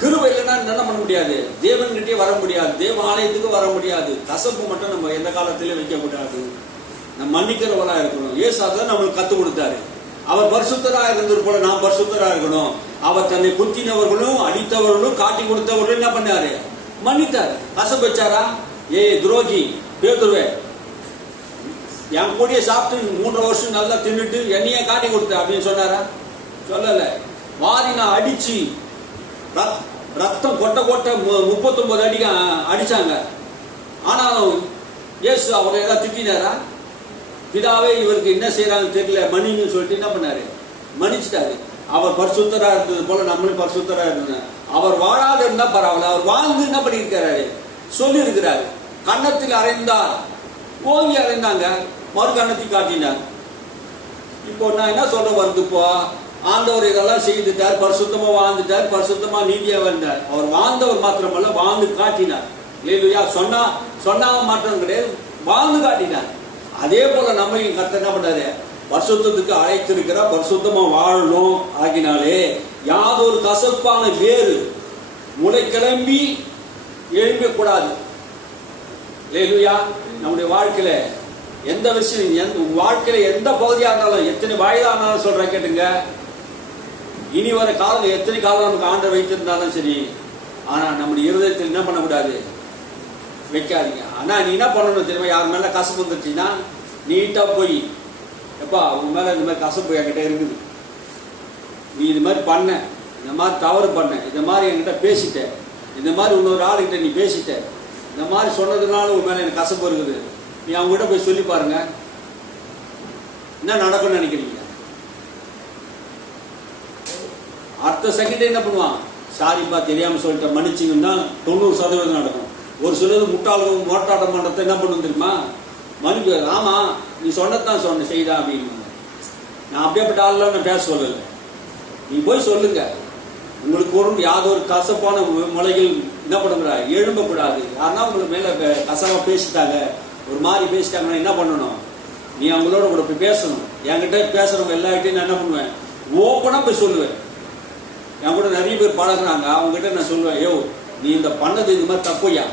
கிருபை இல்லைன்னா என்ன பண்ண முடியாது? தேவன்கிட்டே வர முடியாது, தேவ ஆலயத்துக்கு வர முடியாது. கசப்பு மட்டும் நம்ம எந்த காலத்திலும் வைக்க கூடாது. நம்ம மன்னிக்கிறவரா இருக்கணும். ஏசாதான் நம்மளுக்கு கத்து கொடுத்தாரு. அவர் பரிசுத்தரா இருந்தது போல நாம் பரிசுத்தரா இருக்கணும். அவர் தன்னை குத்தினவர்களும் அடித்தவர்களும் காட்டி கொடுத்தவர்களும் என்ன பண்ணாரு? மன்னித்தார். கசப்பு வச்சாரா? துரோகி பேதுருவே, என் கூடிய சாப்பிட்டு 3 வருஷம் நல்லா தின்னுட்டு என்னைய காட்டி கொடுத்த அப்படின்னு சொன்னாரா? சொல்லல. வாரினா அடிச்சு ரத்தம் கொட்ட 39 அடிக்க அடிச்சாங்க. ஆனாலும் இயேசு அவரை ஏதாவது திட்டினாரா? பிதாவே இவருக்கு என்ன செய்யறாங்கன்னு தெரியல, மன்னின்னு சொல்லிட்டு என்ன பண்ணாரு? மன்னிச்சுட்டாரு. அவர் பரிசுத்தரா இருந்தது போல நம்மளும் பரிசுத்தரா இருந்தோம். அவர் வாழாத இருந்தா பரவாயில்ல, அவர் வாழ்ந்து என்ன பண்ணியிருக்கிறாரு? சொல்லி இருக்கிறாரு. கன்னத்தில் அறைந்தார், ஓங்கி அறைந்தாங்க, மறு கன்னத்தை காட்டினார். இப்போ நான் என்ன சொல்ற வருது? இப்போ ஆண்டவர் இதெல்லாம் செய்துட்டார், பரிசுத்தமா வாழ்ந்துட்டார், பரிசுத்தமா நீதியா வந்தார். அவர் வாழ்ந்தவர் மாத்திரமல்ல, வாழ்ந்து காட்டினார். இல்லையா? சொன்னா மாற்றம் கிடையாது, வாழ்ந்து காட்டினார். அதே போல நம்ம கர்த்தர் என்ன பண்ணாரு? பரிசுத்தத்துக்கு அழைத்திருக்கிறார், பரிசுத்தமா வாழணும். ஆகினாலே யாதொரு கசப்பான வேறு முளை கிளம்பி எழும்பக்கூடாது. இல்லையா? நம்முடைய வாழ்க்கையில எந்த விஷயம், வாழ்க்கையில எந்த பகுதியா இருந்தாலும், எத்தனை வயதானாலும் சொல்றேன் கேட்டுங்க. இனி வர காலம் எத்தனை காலம் நமக்கு ஆண்டவர் வைத்திருந்தாலும் சரி, ஆனா நம்முடைய இருதயத்தில் என்ன பண்ணக்கூடாது? வைக்காதீங்க. ஆனா நீ என்ன பண்ணணும் தெரியுமா? யார் மேல கசப்பு வந்துருச்சுன்னா நீட்டா போய், எப்பா உங்க மேல இந்த மாதிரி கசப்பு என்கிட்ட இருக்குது, நீ இது மாதிரி பண்ண, இந்த மாதிரி தவறு பண்ண, இந்த மாதிரி என்கிட்ட பேசிட்ட, இந்த மாதிரி இன்னொரு ஆளுகிட்ட நீ பேசிட்ட, இந்த மாதிரி சொன்னதுனால உங்க மேல எனக்கு கசப்பு இருக்குது, நீ அவங்ககிட்ட போய் சொல்லி பாருங்க, என்ன நடக்கும்னு நினைக்கிறீங்க? அடுத்த செகண்டே என்ன பண்ணுவான்? சாரிப்பா தெரியாம சொல்லிட்ட, மன்னிச்சிங்கன்னா 90% நடக்கும். ஒரு சிலது முட்டாளும் மோட்டாட்டம் பண்றத என்ன பண்ணும் தெரியுமா? மன்னிப்பு, ஆமா நீ சொன்னதான் சொன்ன செய்தா அப்படின்னு. நான் அப்படியேப்பட்ட ஆள்ல நான் பேச சொல்லல. நீ போய் சொல்லுங்க. உங்களுக்கு ஒரு யாதொரு கசப்பான முளைகள் என்ன பண்ணக்கூடாது? எழும்பக்கூடாது. யாருன்னா உங்களுக்கு மேல கசப்பா பேசிட்டாங்க, ஒரு மாதிரி பேசிட்டாங்கன்னா என்ன பண்ணணும்? நீ அவங்களோட கூட போய் பேசணும். என்கிட்ட பேசுறவங்க எல்லார்கிட்டையும் நான் என்ன பண்ணுவேன்? ஓப்பனா போய் சொல்லுவேன். என் கூட நிறைய பேர் பழகுறாங்க, அவங்ககிட்ட நான் சொல்லுவேன், யோ நீ இந்த பண்ணது இந்த மாதிரி தப்புயா,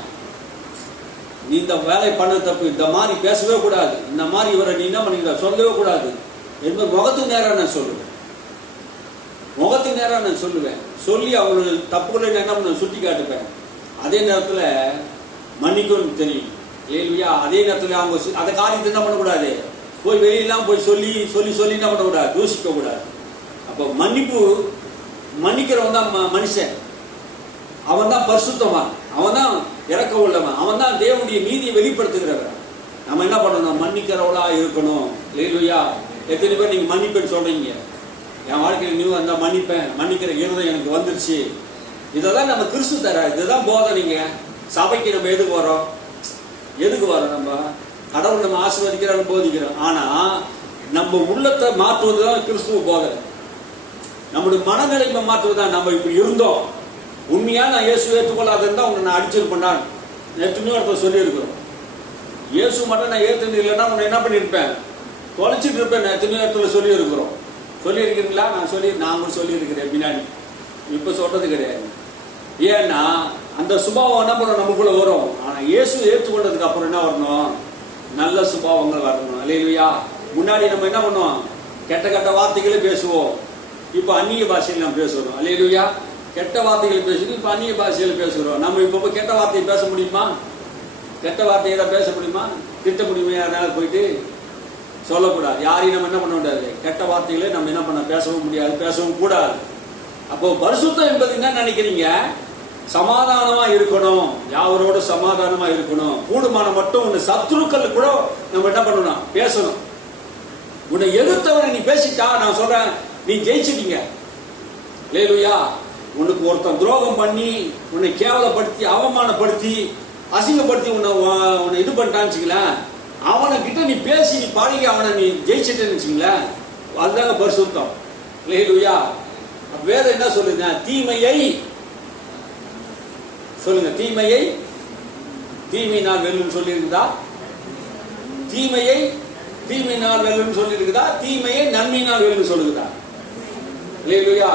நீ இந்த வேலை பண்ணது தப்பு, இந்த மாதிரி பேசவே கூடாது, இந்த மாதிரி இவரை நீ என்ன பண்ணிக்கிற சொல்லவே கூடாது என்பது முகத்துக்கு நேரம் நான் சொல்லுவேன். முகத்துக்கு நேரம் நான் சொல்லுவேன். சொல்லி அவங்களோட தப்புகளை என்ன பண்ண சுட்டி காட்டுப்பேன். அதே நேரத்தில் மன்னிக்கும் தெரியும் இல்லையா? அதே நேரத்தில் அவங்க அந்த காரியத்தை என்ன பண்ணக்கூடாது? போய் வெளியெல்லாம் போய் சொல்லி சொல்லி சொல்லி என்ன பண்ணக்கூடாது? தூஷிக்க கூடாது. அப்போ மன்னிக்கிறவன் தான் மனுஷன். அவன் தான் பரிசுத்தவான், அவன் தான் இறக்க உள்ளவன், அவன் தான் தேவனுடைய நீதியை வெளிப்படுத்துகிறவன். நம்ம என்ன பண்ணணும்? மன்னிக்கிறவளா இருக்கணும் இல்லையா? எத்தனை பேர் நீங்க மன்னிப்பேன்னு சொல்றீங்க? என் வாழ்க்கையில் நீ வந்தா மன்னிப்பேன், மன்னிக்கிற இருதயம் எனக்கு வந்துருச்சு. இதைதான் நம்ம கிறிஸ்து தர, இதுதான் போதனைங்க. சபைக்கு நம்ம எதுக்கு வரோம்? நம்ம கடவுள் நம்ம ஆசீர்வதிக்கிறான்னு போதிக்கிறோம். ஆனா நம்ம உள்ளத்தை மாற்றுவதுதான் கிறிஸ்துவ போதனை. நம்முடைய மனநிலைமை மாற்றுவதுதான். நம்ம இப்படி இருந்தோம், உண்மையா நான் இயேசு ஏற்றுக்கொள்ளாத இருந்தா உன்னை நான் அடிச்சிருப்பேன். எத்தனையோ இடத்துல சொல்லி இருக்கிறோம். இயேசு மட்டும் நான் ஏற்றுனது இல்லைன்னா உன்னை என்ன பண்ணிருப்பேன்? தொலைச்சிட்டு இருப்பேன். எத்தனையோ இடத்துல சொல்லி இருக்கிறோம். சொல்லி இருக்கிறீங்களா? நாங்களும் சொல்லி இருக்கிறேன் பின்னாடி. இப்ப சொல்றது கிடையாது. ஏன்னா அந்த சுபாவம் என்ன பண்ண நமக்குள்ள வரும். ஆனா இயேசு ஏற்றுக்கொண்டதுக்கு அப்புறம் என்ன வரணும்? நல்ல சுபாவங்கள் வரணும். அல்லேலூயா. முன்னாடி நம்ம என்ன பண்ணுவோம்? கெட்ட கெட்ட வார்த்தைகளே பேசுவோம். இப்ப அந்நிய பாஷையில் நம்ம பேசுறோம். அல்லேலூயா. கெட்ட வார்த்தைகள் பேசுறோம், இப்ப அந்நிய பாஷையில் பேசுறோம். நம்ம இப்ப கெட்ட வார்த்தையை பேச முடியுமா? கெட்ட வார்த்தையை தான் பேச முடியுமா? திட்ட முடியுமா? யாராவது போயிட்டு சொல்லக்கூடாது. யாரையும் நம்ம என்ன பண்ண முடியாது? கெட்ட வார்த்தைகளே நம்ம என்ன பண்ண பேசவும் முடியாது, பேசவும் கூடாது. அப்போ பரிசுத்தம் என்பது என்ன நினைக்கிறீங்க? சமாதானமா இருக்கணும், யாவரோட சமாதானமா இருக்கணும். கூடுமான மட்டும் உன்னை சத்துருக்கள் கூட நம்ம என்ன பண்ணணும்? பேசணும். உன்னை எதிர்த்தவனை நீ பேசிட்டா, நான் சொல்றேன், நீ ஜெயிச்சிட்டீங்க. அல்லேலூயா. உனக்கு ஒருத்தன் துரோகம் பண்ணி உன்னை கேவலப்படுத்தி அவமானப்படுத்தி அசிங்கப்படுத்தி உன்னை இது பண்ணிட்டான்னு வச்சுங்களேன், அவனை கிட்ட நீ பேசி நீ பழகி அவனை நீ ஜெயிச்சிட்டேன்னு வச்சுங்களேன், அதுதாங்க பரிசுத்தம். அல்லேலூயா. வேதம் என்ன சொல்லுங்க? தீமையை சொல்லுங்க, தீமையினால் வெல்லுன்னு சொல்லி இருக்குதா? தீமையினால் வெல்லுன்னு சொல்லி இருக்குதா? தீமையை நன்மையினால் வெல்லுன்னு சொல்லுதா? அல்லேலூயா.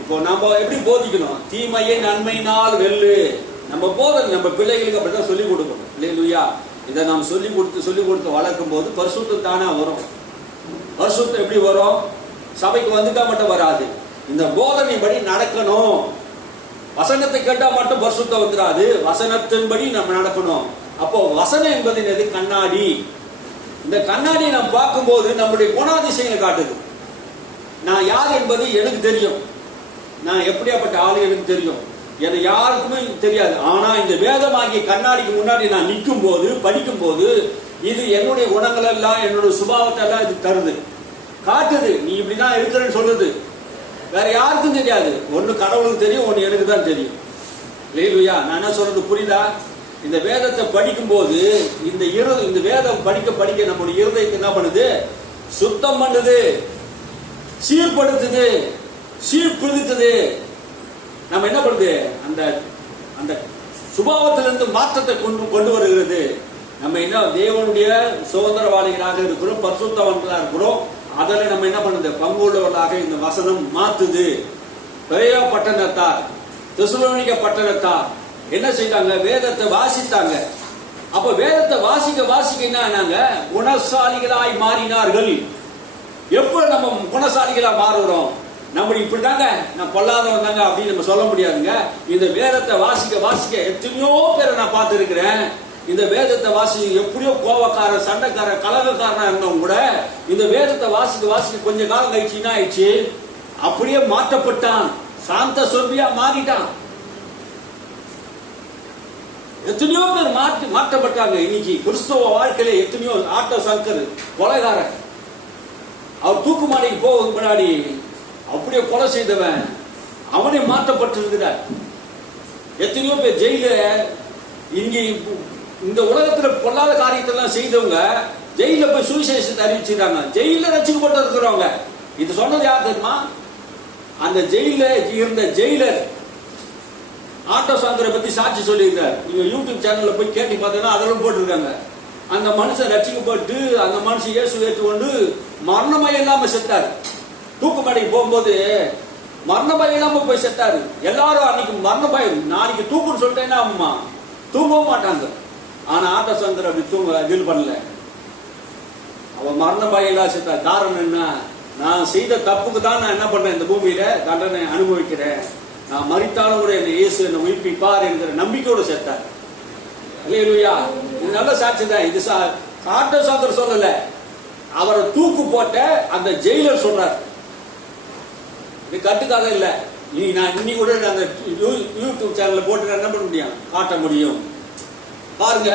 இப்போ நம்ம எப்படி போதிக்கணும்? தீமையை நன்மையினால் வெல்லு. நம்ம போதனை நம்ம பிள்ளைகளுக்கு அப்படிதான் சொல்லிக் கொடுக்கணும். அல்லேலூயா. இதை நாம் சொல்லி கொடுத்து வளர்க்கும் போது பரிசுத்தம் தானா வரும். பரிசுத்தம் எப்படி வரும்? சபைக்கு வந்துட்டா மட்டும் வராது. இந்த போதனைப்படி நடக்கணும். வசனத்தை கேட்டா மட்டும் பரிசுத்தம் வந்துடாது, வசனத்தின்படி நம்ம நடக்கணும். அப்போ வசனம் என்பது என்னது? கண்ணாடி. இந்த கண்ணாடியை நாம் பார்க்கும்போது நம்முடைய குணாதிசயங்களை காட்டுது. நான் யார் என்பது எனக்கு தெரியும். நான் எப்படியாப்பட்ட ஆளு எனக்கு தெரியும். எனக்கு யாருக்குமே தெரியாது. ஆனா இந்த வேதமாகிய கண்ணாடிக்கு முன்னாடி நான் நிற்கும் போது, படிக்கும் போது, இது என்னுடைய குணங்கள் எல்லாம், என்னுடைய சுபாவத்தை எல்லாம் இது தருது, காட்டுது. நீ இப்படிதான் இருக்கிறேன்னு சொல்லுது. வேற யாருக்கும் தெரியாது. ஒண்ணு கடவுளுக்கு தெரியும், ஒண்ணு எனக்கு தான் தெரியும். அல்லேலூயா. நான் என்ன சொல்றது புரியுதா? இந்த வேதத்தை படிக்கும் போது இந்த வேதம் படிக்க நம்முடைய இருதயத்தை என்ன பண்ணுது? சுத்தம் பண்ணுது, சீர்படுத்துது, சீர்பிடித்துது. நம்ம என்ன பண்ணுது? அந்த சுபாவத்திலிருந்து மாற்றத்தை கொண்டு வருகிறது. நம்ம என்ன தேவனுடைய சுதந்திரவாளிகளாக இருக்கிறோம், பரிசுத்தவான்களாக இருக்கிறோம். அதில் நம்ம என்ன பண்ணுது? பங்குள்ளவர்களாக இந்த வசனம் மாத்துது. பெரிய பட்டணத்தார், தெசலோனிக்க பட்டணத்தார் என்ன செய்தாங்க? வேதத்தை வாசித்தாங்க. அப்ப வேதத்தை வாசிக்க என்ன ஆனாங்க? குணசாலிகளாய் மாறினார்கள். எப்ப நம்ம குணசாலிகளா மாறுகிறோம்? நம்ம இப்படிதாங்க நான் பொல்லாதவன் தாங்க அப்படின்னு நம்ம சொல்ல முடியாதுங்க. இந்த வேதத்தை வாசிக்க எத்தனையோ பேரை நான் பார்த்து இருக்கிறேன். இந்த வேதத்தை எப்படியோ கோவக்கார, சண்டைக்கார, கலகக்காரனா இருந்தவங்க கூட இந்த வேதத்தை வாசிக்க கொஞ்ச காலம் கழிச்சு என்ன ஆயிடுச்சு? அப்படியே மாற்றப்பட்டான், சாந்த சொற்பியா மாறிட்டான். எத்தனையோ பேர் மாற்றப்பட்டாங்க. இன்னைக்கு கிறிஸ்தவ வாழ்க்கையில எத்தனையோ ஆட்டோ சங்கர் கொலைகாரன், அவர் தூக்குமாடிக்கு போவதுக்கு முன்னாடி அப்படியே கொலை செய்தவன் அவனே மாற்றப்பட்டிருக்கிறார். எத்தனையோ பேர் ஜெயில, இங்க இந்த உலகத்துல பொல்லாத காரியத்தெல்லாம் செய்தவங்க ஜெயில போய் சுவிசேஷத்தை அறிவிச்சிருக்காங்க. ஜெயில ரட்சிக்கப்பட்டு இருக்கிறவங்க. இது சொன்னது யார் தெரியுமா? அந்த ஜெயில இருந்த ஜெயிலர் ஆட்டோ சங்கரை பத்தி சாட்சி சொல்லியிருக்கார். நீங்க யூடியூப் சேனல்ல போய் கேட்டு பார்த்தீங்கன்னா அதெல்லாம் போட்டிருக்காங்க. அந்த மனுஷன் ரட்சிக்கப்பட்டு அந்த மனுஷன் இயேசு ஏற்றுக்கொண்டு மரணபயம் இல்லாம செத்தாரு. தூக்குமடைக்கு போகும்போது மரணபயம் இல்லாம போய் செத்தாரு. எல்லாரும் அன்னைக்கு மரணபயம், நாளைக்கு தூக்குன்னு சொல்லிட்டேன்னா அம்மா தூங்கவும் மாட்டாங்க. ஆனா ஆட்டசந்தர் அப்படி தூங்க இது பண்ணல. அவன் மரணபயம் இல்லாம செத்தார். காரணம் என்ன? நான் செய்த தப்புக்கு தான் நான் என்ன பண்றேன், இந்த பூமியில தண்டனை அனுபவிக்கிறேன். நான் மரித்தாலும் கூட என்னை இயேசு என்னை உயிர்ப்பிப்பார் என்கிற நம்பிக்கையோடு செத்தார். அல்லேலூயா. இது நல்ல சாட்சி தான். இது ஆட்டசந்தர் சொல்லல, அவரை தூக்கு போட்ட அந்த ஜெயிலர் சொல்றார். இது கட்டுக்கதை இல்ல. நான் இன்னைக்கு கூட அந்த யூடியூப் சேனல்ல போட்டு என்ன பண்ண முடியும், காட்ட முடியும். பாருங்க,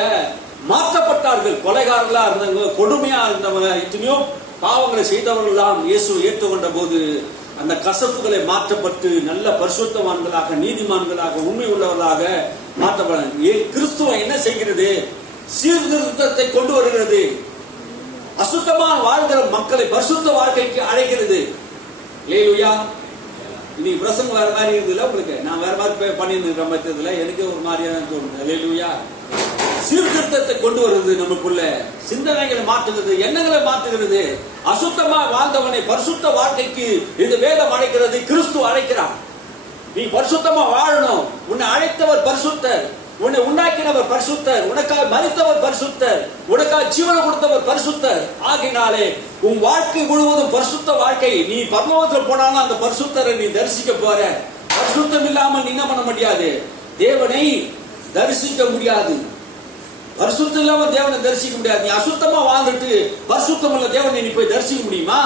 மாற்றப்பட்டார்கள். கொலைகாரர்களா இருந்தவங்க, கொடுமையா இருந்தவங்க, எத்தனையோ பாவங்களை செய்தவர்கள்லாம் இயேசு ஏற்றுக்கொண்ட போது அந்த கசப்புகளை மாற்றப்பட்டு நல்ல பரிசுத்தவான்களாக, நீதிமான்களாக, உண்மை உள்ளவர்களாக மாற்றப்பட கிறிஸ்துவம் என்ன செய்கிறது? சீர்திருத்தத்தை கொண்டு வருகிறது. அசுத்தமான வாழ்கிற மக்களை பரிசுத்த வாழ்க்கைக்கு அழைக்கிறது. அல்லேலூயா. இன்னைக்கு பிரசங்கம் வேற மாதிரி இருந்ததுல உங்களுக்கு, நான் வேற மாதிரி பண்ணியிருந்தேன் மத்தியதுல, எனக்கு ஒரு மாதிரியா தோணுது. அல்லேலூயா. சீர்திருத்தத்தை கொண்டு வருது, நமக்குள்ள சிந்தனைகளை மாற்றுகிறது, எண்ணங்களை மாற்றுகிறது. அசுத்தமா வாழ்ந்தவனை பரிசுத்த வாழ்க்கைக்கு இந்த வேதம் அழைக்கிறது, கிறிஸ்து அழைக்கிறான். நீ பரிசுத்தமா வாழணும். உன்னை அழைத்தவர் பரிசுத்தர், உன்னை உண்டாக்கினவர் பரிசுத்தர், உனக்காக மரித்தவர் பரிசுத்தர், உனக்காக ஜீவனை கொடுத்தவர் பரிசுத்தர். ஆகினாலே உன் வாழ்க்கை முழுவதும் பரிசுத்த வாழ்க்கை. நீ பரலோகத்தில் போனாலும் அந்த பரிசுத்தரை நீ தரிசிக்க போற. பரிசுத்தம் இல்லாமல் நீ என்ன பண்ண முடியாது, தேவனை தரிசிக்க முடியாது. பரிசுத்தம் இல்லாம தேவனை தரிசிக்க முடியாது. நீ அசுத்தமா வாழ்ந்துட்டு பரிசுத்தம் உள்ள தேவனை நீ போய் தரிசிக்க முடியுமா?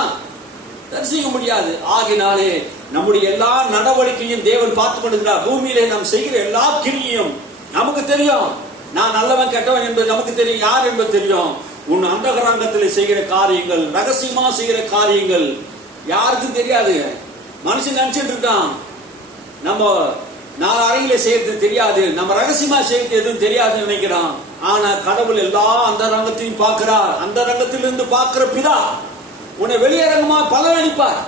தரிசிக்க முடியாது. ஆகினாலே நம்முடைய எல்லா நடவடிக்கையும் தேவன் பார்த்து கொண்டிருக்கிறார். பூமியிலே நாம் செய்கிற எல்லா கிரியையும் நமக்கு தெரியும். நான் நல்லவன் கெட்டவன் என்பது நமக்கு தெரியும். யார் என்பது தெரியும். உன் அந்தரங்கத்தில் செய்கிற காரியங்கள், ரகசியமா செய்கிற காரியங்கள் யாருக்கும் தெரியாது. மனுஷன் நினைச்சிட்டு இருக்கான் நம்ம நாலு அறையில செய்யறது தெரியாது, நம்ம ரகசியமா செய்யறது எதுவும் தெரியாதுன்னு நினைக்கிறான். ஆனா கடவுள் எல்லா அந்த ரங்கத்தையும் பார்க்கிறார். அந்த ரங்கத்திலிருந்து பார்க்கிற பிதா உன்னை வெளியரங்கமா பலனளிப்பார்.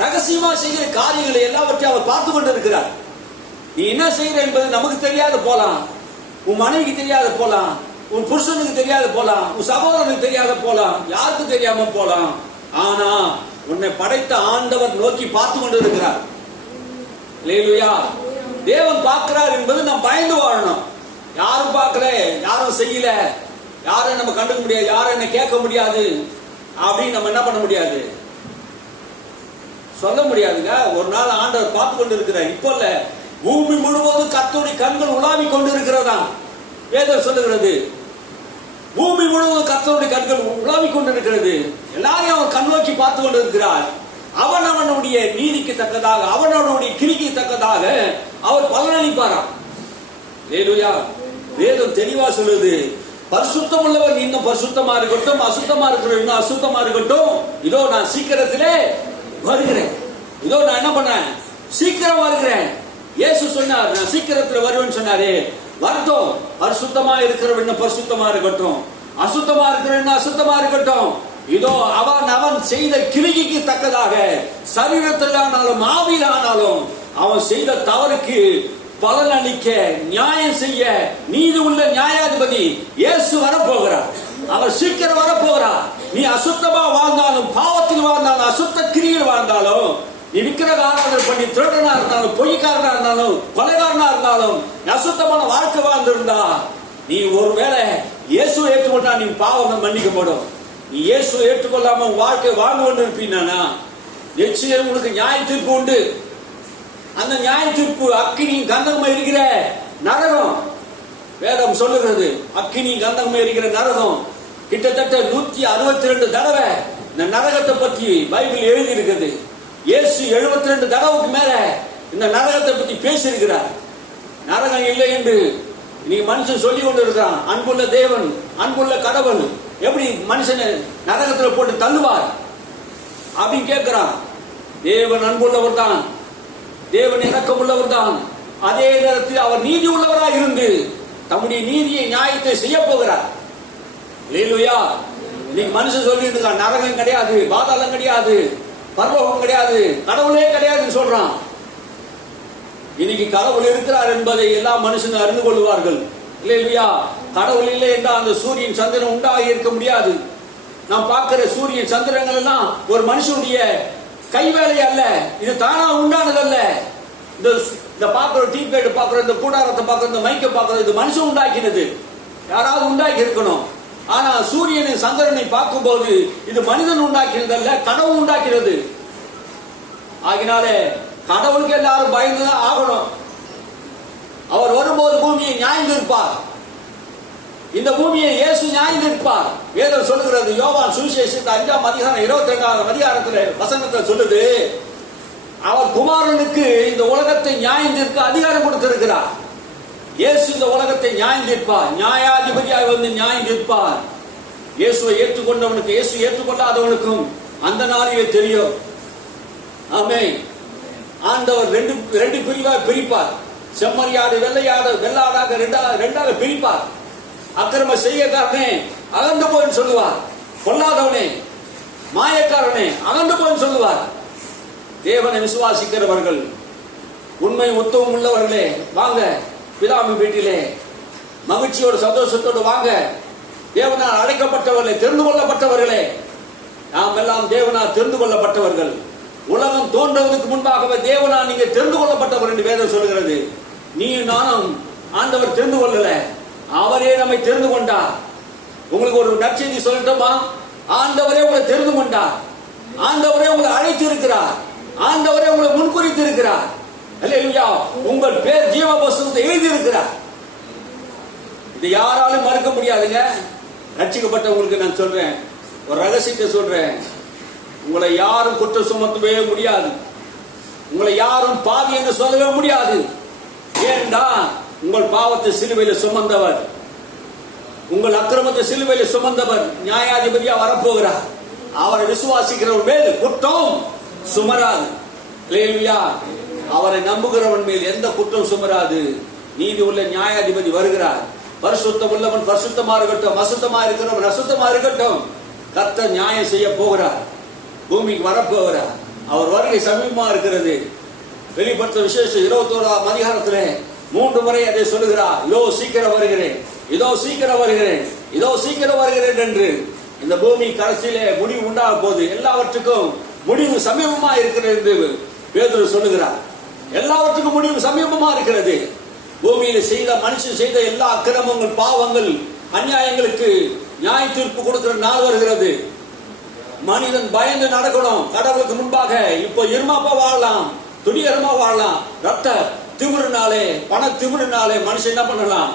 ரகசியமா செய்கிற காரியங்களை எல்லாவற்றையும் அவர் பார்த்து கொண்டு இருக்கிறார். நீ என்ன செய்யற என்பது நமக்கு தெரியாது போலாம், உன் மனைவிக்கு தெரியாது போலாம், உன் புருஷனுக்கு தெரியாது போலாம், உன் சகோதரனுக்கு தெரியாத போலாம், யாருக்கு தெரியாம போலாம். ஆனா உன்னை படைத்த ஆண்டவர் நோக்கி பார்த்து கொண்டு இருக்கிறார். அல்லேலூயா. தேவன் பார்க்கிறார் என்பது நாம் பயந்து வாழணும். யாரும் பார்க்கல, யாரும் செய்யல, யாரும் நம்ம கண்டுக்க முடியாது, யாரும் என்ன கேட்க முடியாது அப்படின்னு நம்ம என்ன பண்ண முடியாது, சொல்ல முடியாதுங்க. ஒரு நாள் ஆண்டவர் பார்த்து கொண்டு இருக்கிறார். இப்போ இல்ல, பூமி முழுவதும் கர்த்தருடைய கண்கள் உலாவி கொண்டு இருக்கிறதா வேதம் சொல்லுகிறது. பூமி முழுவதும் கர்த்தருடைய கண்கள் உலாவி கொண்டு இருக்கிறது. எல்லாரையும் அவன் கண் நோக்கி பார்த்து கொண்டு இருக்கிறார். அவனவனுடைய நீதிக்கு தக்கதாக, அவனவனுடைய கிரிக்கு தக்கதாக அவர் பலனளிப்பாராம். அல்லேலூயா. வேதம் தெளிவா சொல்லுது, பரிசுத்தம் உள்ளவர் இன்னும் பரிசுத்தமா இருக்கட்டும், அசுத்தமா இருக்கிற இன்னும் அசுத்தமா இருக்கட்டும். இதோ நான் சீக்கிரத்திலே வருகிறேன். இதோ நான் என்ன பண்ணேன், சீக்கிரம் வருகிறேன். இயேசு சொன்னார், நான் சீக்கிரத்தில் வருவேன்னு சொன்னாரே. வரட்டும். பரிசுத்தமா இருக்கிறவன் இன்னும் பரிசுத்தமா இருக்கட்டும், அசுத்தமா இருக்கிறவன் அசுத்தமா இருக்கட்டும். இதோ அவன் செய்த கிரிக்கு தக்கதாக, சரீரத்தில் ஆனாலும் ஆவியில் ஆனாலும் அவன் செய்த தவறுக்கு பலன் அளிக்க, நியாயம் செய்ய நீதி உள்ள நியாயாதிபதி இயேசு வரப்போகிறார். அவர் சீக்கிரம் வரப்போகிறார். நீ அசுத்தமா வாழ்ந்தாலும், பாவத்தில் வாழ்ந்தாலும், அசுத்த கிரியில் வாழ்ந்தாலும், நீ விக்கிரக ஆராதனை பண்ணி திருடனா இருந்தாலும், பொய்க்காரனா இருந்தாலும், கொலைகாரனா இருந்தாலும், அசுத்தமான வாழ்க்கை வாழ்ந்திருந்தா, நீ ஒருவேளை இயேசு ஏற்றுக்கொண்டா நீ பாவம் மன்னிக்கப்படும். நீ இயேசு ஏற்றுக்கொள்ளாம வாழ்க்கை வாழ்ந்து கொண்டு இருப்பீனா, நிச்சயம் உனக்கு நியாய தீர்ப்பு உண்டு. அந்த நியாய தீர்ப்பு அக்கினி கந்தகமா இருக்கிற நரகம். வேதம் சொல்லுகிறது, அக்கினி கந்தகமா இருக்கிற நரகம். கிட்டத்தட்ட 162 தடவை இந்த நரகத்தை பற்றி பைபிள் எழுதி இருக்கிறது. இயேசு 72 தடவைக்கு மேல இந்த நரகத்தை பற்றி பேசியிருக்கிறார். நரகம் இல்லை என்று இன்னைக்கு மனுஷன் சொல்லி கொண்டு இருக்கிறான். அன்புள்ள தேவன், அன்புள்ள கடவுள் எப்படி மனுஷனை நரகத்தில் போட்டு தள்ளுவார் அப்படின்னு கேட்கிறான். தேவன் அன்புள்ளவர் தான், தேவன் இரக்கம் உள்ளவர் தான். அதே நேரத்தில் அவர் நீதி உள்ளவராக இருந்து தம்முடைய நீதியை, நியாயத்தை செய்ய போகிறார். அல்லேலூயா. இன்னைக்கு மனுஷன் சொல்லிட்டு இருக்கான், நரகம் கிடையாது, பாதாளம் கிடையாது, பரலோகம் கிடையாது, கடவுளே கிடையாதுன்னு சொல்றான். இன்னைக்கு கடவுள் இருக்கிறார் என்பதை எல்லா மனுஷனும் அறிந்து கொள்வார்கள். இல்லையா? கடவுள் இல்லை என்றால் அந்த சூரியன் சந்திரன் உண்டாகி இருக்க முடியாது. நாம் பார்க்கிற சூரியன் சந்திரங்கள் எல்லாம் ஒரு மனுஷனுடைய கைவேலை அல்ல, இது தானா உண்டானது அல்ல. இந்த பார்க்கிற டீபேட் பார்க்கிற, இந்த கூடாரத்தை பார்க்கிற, இந்த மைக்கை பார்க்கிற, இது மனுஷன் உண்டாக்கினது, யாராவது உண்டாக்கி இருக்கணும். ஆனா சூரியனை சந்திரனை பார்க்கும்போது இது மனிதன் உண்டாக்கினது அல்ல, கடவுள் உண்டாக்கினது. ஆகினாலே கடவுளுக்கு எல்லாரும் பயந்துதான் ஆகணும். அவர் வரும்போது பூமியை நியாயந்திருப்பார். இந்த பூமியை இயேசு நியாயந்திருப்பார். வேதம் சொல்லுகிறது, யோவான் சுவிசேஷத்தை 5ஆம் அதிகாரம் 22ஆம் அதிகாரத்தில் வசனத்தை சொல்லுது, அவர் குமாரனுக்கு இந்த உலகத்தை நியாயந்திருக்க அதிகாரம் கொடுத்திருக்கிறார். இயேசு இந்த உலகத்தை நியாயந்திருப்பார், நியாயாதிபதியாக வந்து நியாயந்திருப்பார். இயேசுவை ஏற்றுக்கொண்டவனுக்கு, இயேசு ஏற்றுக்கொள்ளாதவனுக்கும் அந்த நாளிலே தெரியும். ஆமென். ஆண்டவர் ரெண்டு பிரிவாக பிரிப்பார். செம்மறியாடு வெள்ளாடாக ரெண்டாக பிரிப்பார். அக்கிரம செய்யக்காரனே அகன்று போய் சொல்லுவார், கொல்லாதவனே மாயக்காரனே அகன்று போய் சொல்லுவார். தேவனை விசுவாசிக்கிறவர்கள், உண்மை உத்தவம் உள்ளவர்களே, வாங்க பிதாவின் வீட்டிலே மகிழ்ச்சியோடு சந்தோஷத்தோடு வாங்க. தேவனால் அழைக்கப்பட்டவர்களே, தெரிந்து கொள்ளப்பட்டவர்களே, நாம் எல்லாம் தேவனால் தெரிந்து கொள்ளப்பட்டவர்கள். உலகம் தோன்றுவதற்கு முன்பாகவே தேவனால் நீங்க தெரிந்து கொள்ளப்பட்டவர் என்று வேதம் சொல்கிறது. நீ நானும் ஆண்டவர் தெரிந்து கொள்ளல, அவரே நம்மை தெரிந்து கொண்டார். உங்களுக்கு ஒரு நற்செய்தி சொல்லட்டுமா? ஆண்டவரே உங்களை தெரிந்து கொண்டார், ஆண்டவரே உங்களை அழைத்து இருக்கிறார், ஆண்டவரே உங்களை முன்குறித்து இருக்கிறார். அல்லேலூயா. உங்கள் பேர் ஜீவ புஸ்தகத்தில் எழுதி இருக்கிறார். இது யாராலும் மறுக்க முடியாதுங்க. ரட்சிக்கப்பட்டவங்களுக்கு நான் சொல்றேன், ஒரு ரகசியத்தை சொல்றேன், உங்களை யாரும் குற்றம் சுமத்தவே முடியாது, உங்களை யாரும் பாவி என்று சொல்லவே முடியாது. ஏண்டா உங்கள் பாவத்தை சிலுவையில் சுமந்தவர், உங்கள் அக்கிரமத்தை சிலுவையில் சுமந்தவர் நியாயாதிபதியா வரப்போகிறார். அவரை விசுவாசிக்கிறவன் மேல் குற்றம் சுமராது. அல்லேலூயா. அவரை நம்புகிறவன் மேல் எந்த குற்றம் சுமராது. நீதி உள்ள நியாயாதிபதி வருகிறார். பரிசுத்தம் உள்ளவன் பரிசுத்தமா இருக்கட்டும், அசுத்தமா இருக்கிறவன் அசுத்தமா இருக்கட்டும். கர்த்தர் நியாயம் செய்ய போகிறார், பூமிக்கு வரப்போகிறார். அவர் வருகை சமீபமா இருக்கிறது. வெளிப்படுத்த விசேஷம் 21ஆம் அதிகாரத்திலே 3 முறை அதை சொல்லுகிறார், இதோ சீக்கிரம் வருகிறேன், இதோ சீக்கிரம் வருகிறேன், இதோ சீக்கிரம் வருகிறேன் என்று. இந்த பூமி கடைசியிலே முடிவு உண்டாக போது, எல்லாவற்றுக்கும் முடிவு சமீபமா இருக்கிறது என்று பேதுரு சொல்லுகிறார். எல்லாவற்றுக்கும் முடிவு சமீபமா இருக்கிறது. பூமியில செய்த மனுஷன் செய்த எல்லா அக்கிரமங்கள், பாவங்கள், அநியாயங்களுக்கு நியாய தீர்ப்பு கொடுக்கிற நாள் வருகிறது. மனிதன் பயந்து நடக்கணும் கடவுளுக்கு முன்பாக. இப்போ இருமாப்பா வாழலாம், துணிகரமா வாழலாம். ரத்த திமிருனாலே, பண திமிருனாலே மனுஷன் என்ன பண்ணலாம்?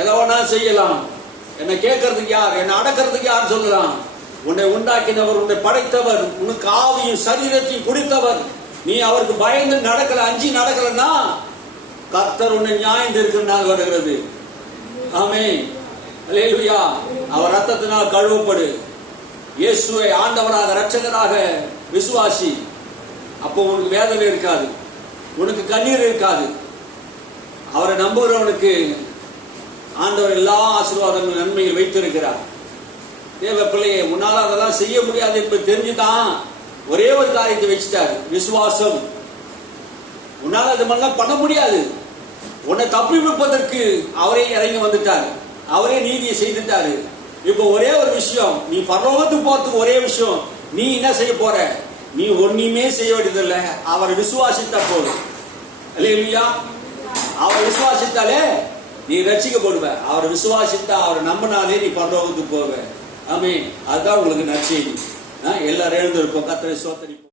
எதவனா செய்யலாம். என்னை கேட்கறதுக்கு யார், என்னை அடக்கிறதுக்கு யார் சொல்லலாம்? உன்னை உண்டாக்கினவர், உன்னை படைத்தவர், உனக்கு ஆவியும் சரீரத்தையும் குடித்தவர். நீ அவருக்கு பயந்து நடக்கல, அஞ்சி நடக்கலன்னா கர்த்தர் உன்னை நியாயம் இருக்கிற நாள் வருகிறது. ஆமென். அல்லேலூயா. அவர் ரத்தத்தினால் கழுவப்படு, இயேசுவை ஆண்டவராக இரட்சகராக விசுவாசி. அப்போ உனக்கு வேதனை இருக்காது, உனக்கு கண்ணீர் இருக்காது. அவரை நம்புகிறவனுக்கு ஆண்டவர் எல்லா ஆசீர்வாதங்களும் நன்மையில் வைத்திருக்கிறார். தேவ பிள்ளையை, உன்னால அதெல்லாம் செய்ய முடியாது என்பது தெரிஞ்சுதான் ஒரே ஒரு காரியத்தை வச்சுட்டார், விசுவாசம். உன்னால அது மாதிரிலாம் பண்ண முடியாது. உன்னை தப்பிவிப்பதற்கு அவரே இறங்கி வந்துட்டார், அவரே நீதியை செய்துட்டாரு. இப்போ ஒரே ஒரு விஷயம், நீ பரலோகத்துக்கு போறதுக்கு ஒரே விஷயம், நீ என்ன செய்ய போற? நீ ஒண்ணுமே செய்ய வேண்டியதில்லை, அவரை விசுவாசித்தா போதும். அல்லேலூயா. அவரை விசுவாசித்தாலே நீ ரட்சிக்கப்படுவ. அவரை விசுவாசித்தா, அவரை நம்பினாலே நீ பரலோகத்துக்கு போவ. ஆமென். அதுதான் உங்களுக்கு நற்செய்தி. எல்லாரும் எழுந்திருப்போம், கர்த்தரை ஸ்தோத்திரிப்போம்.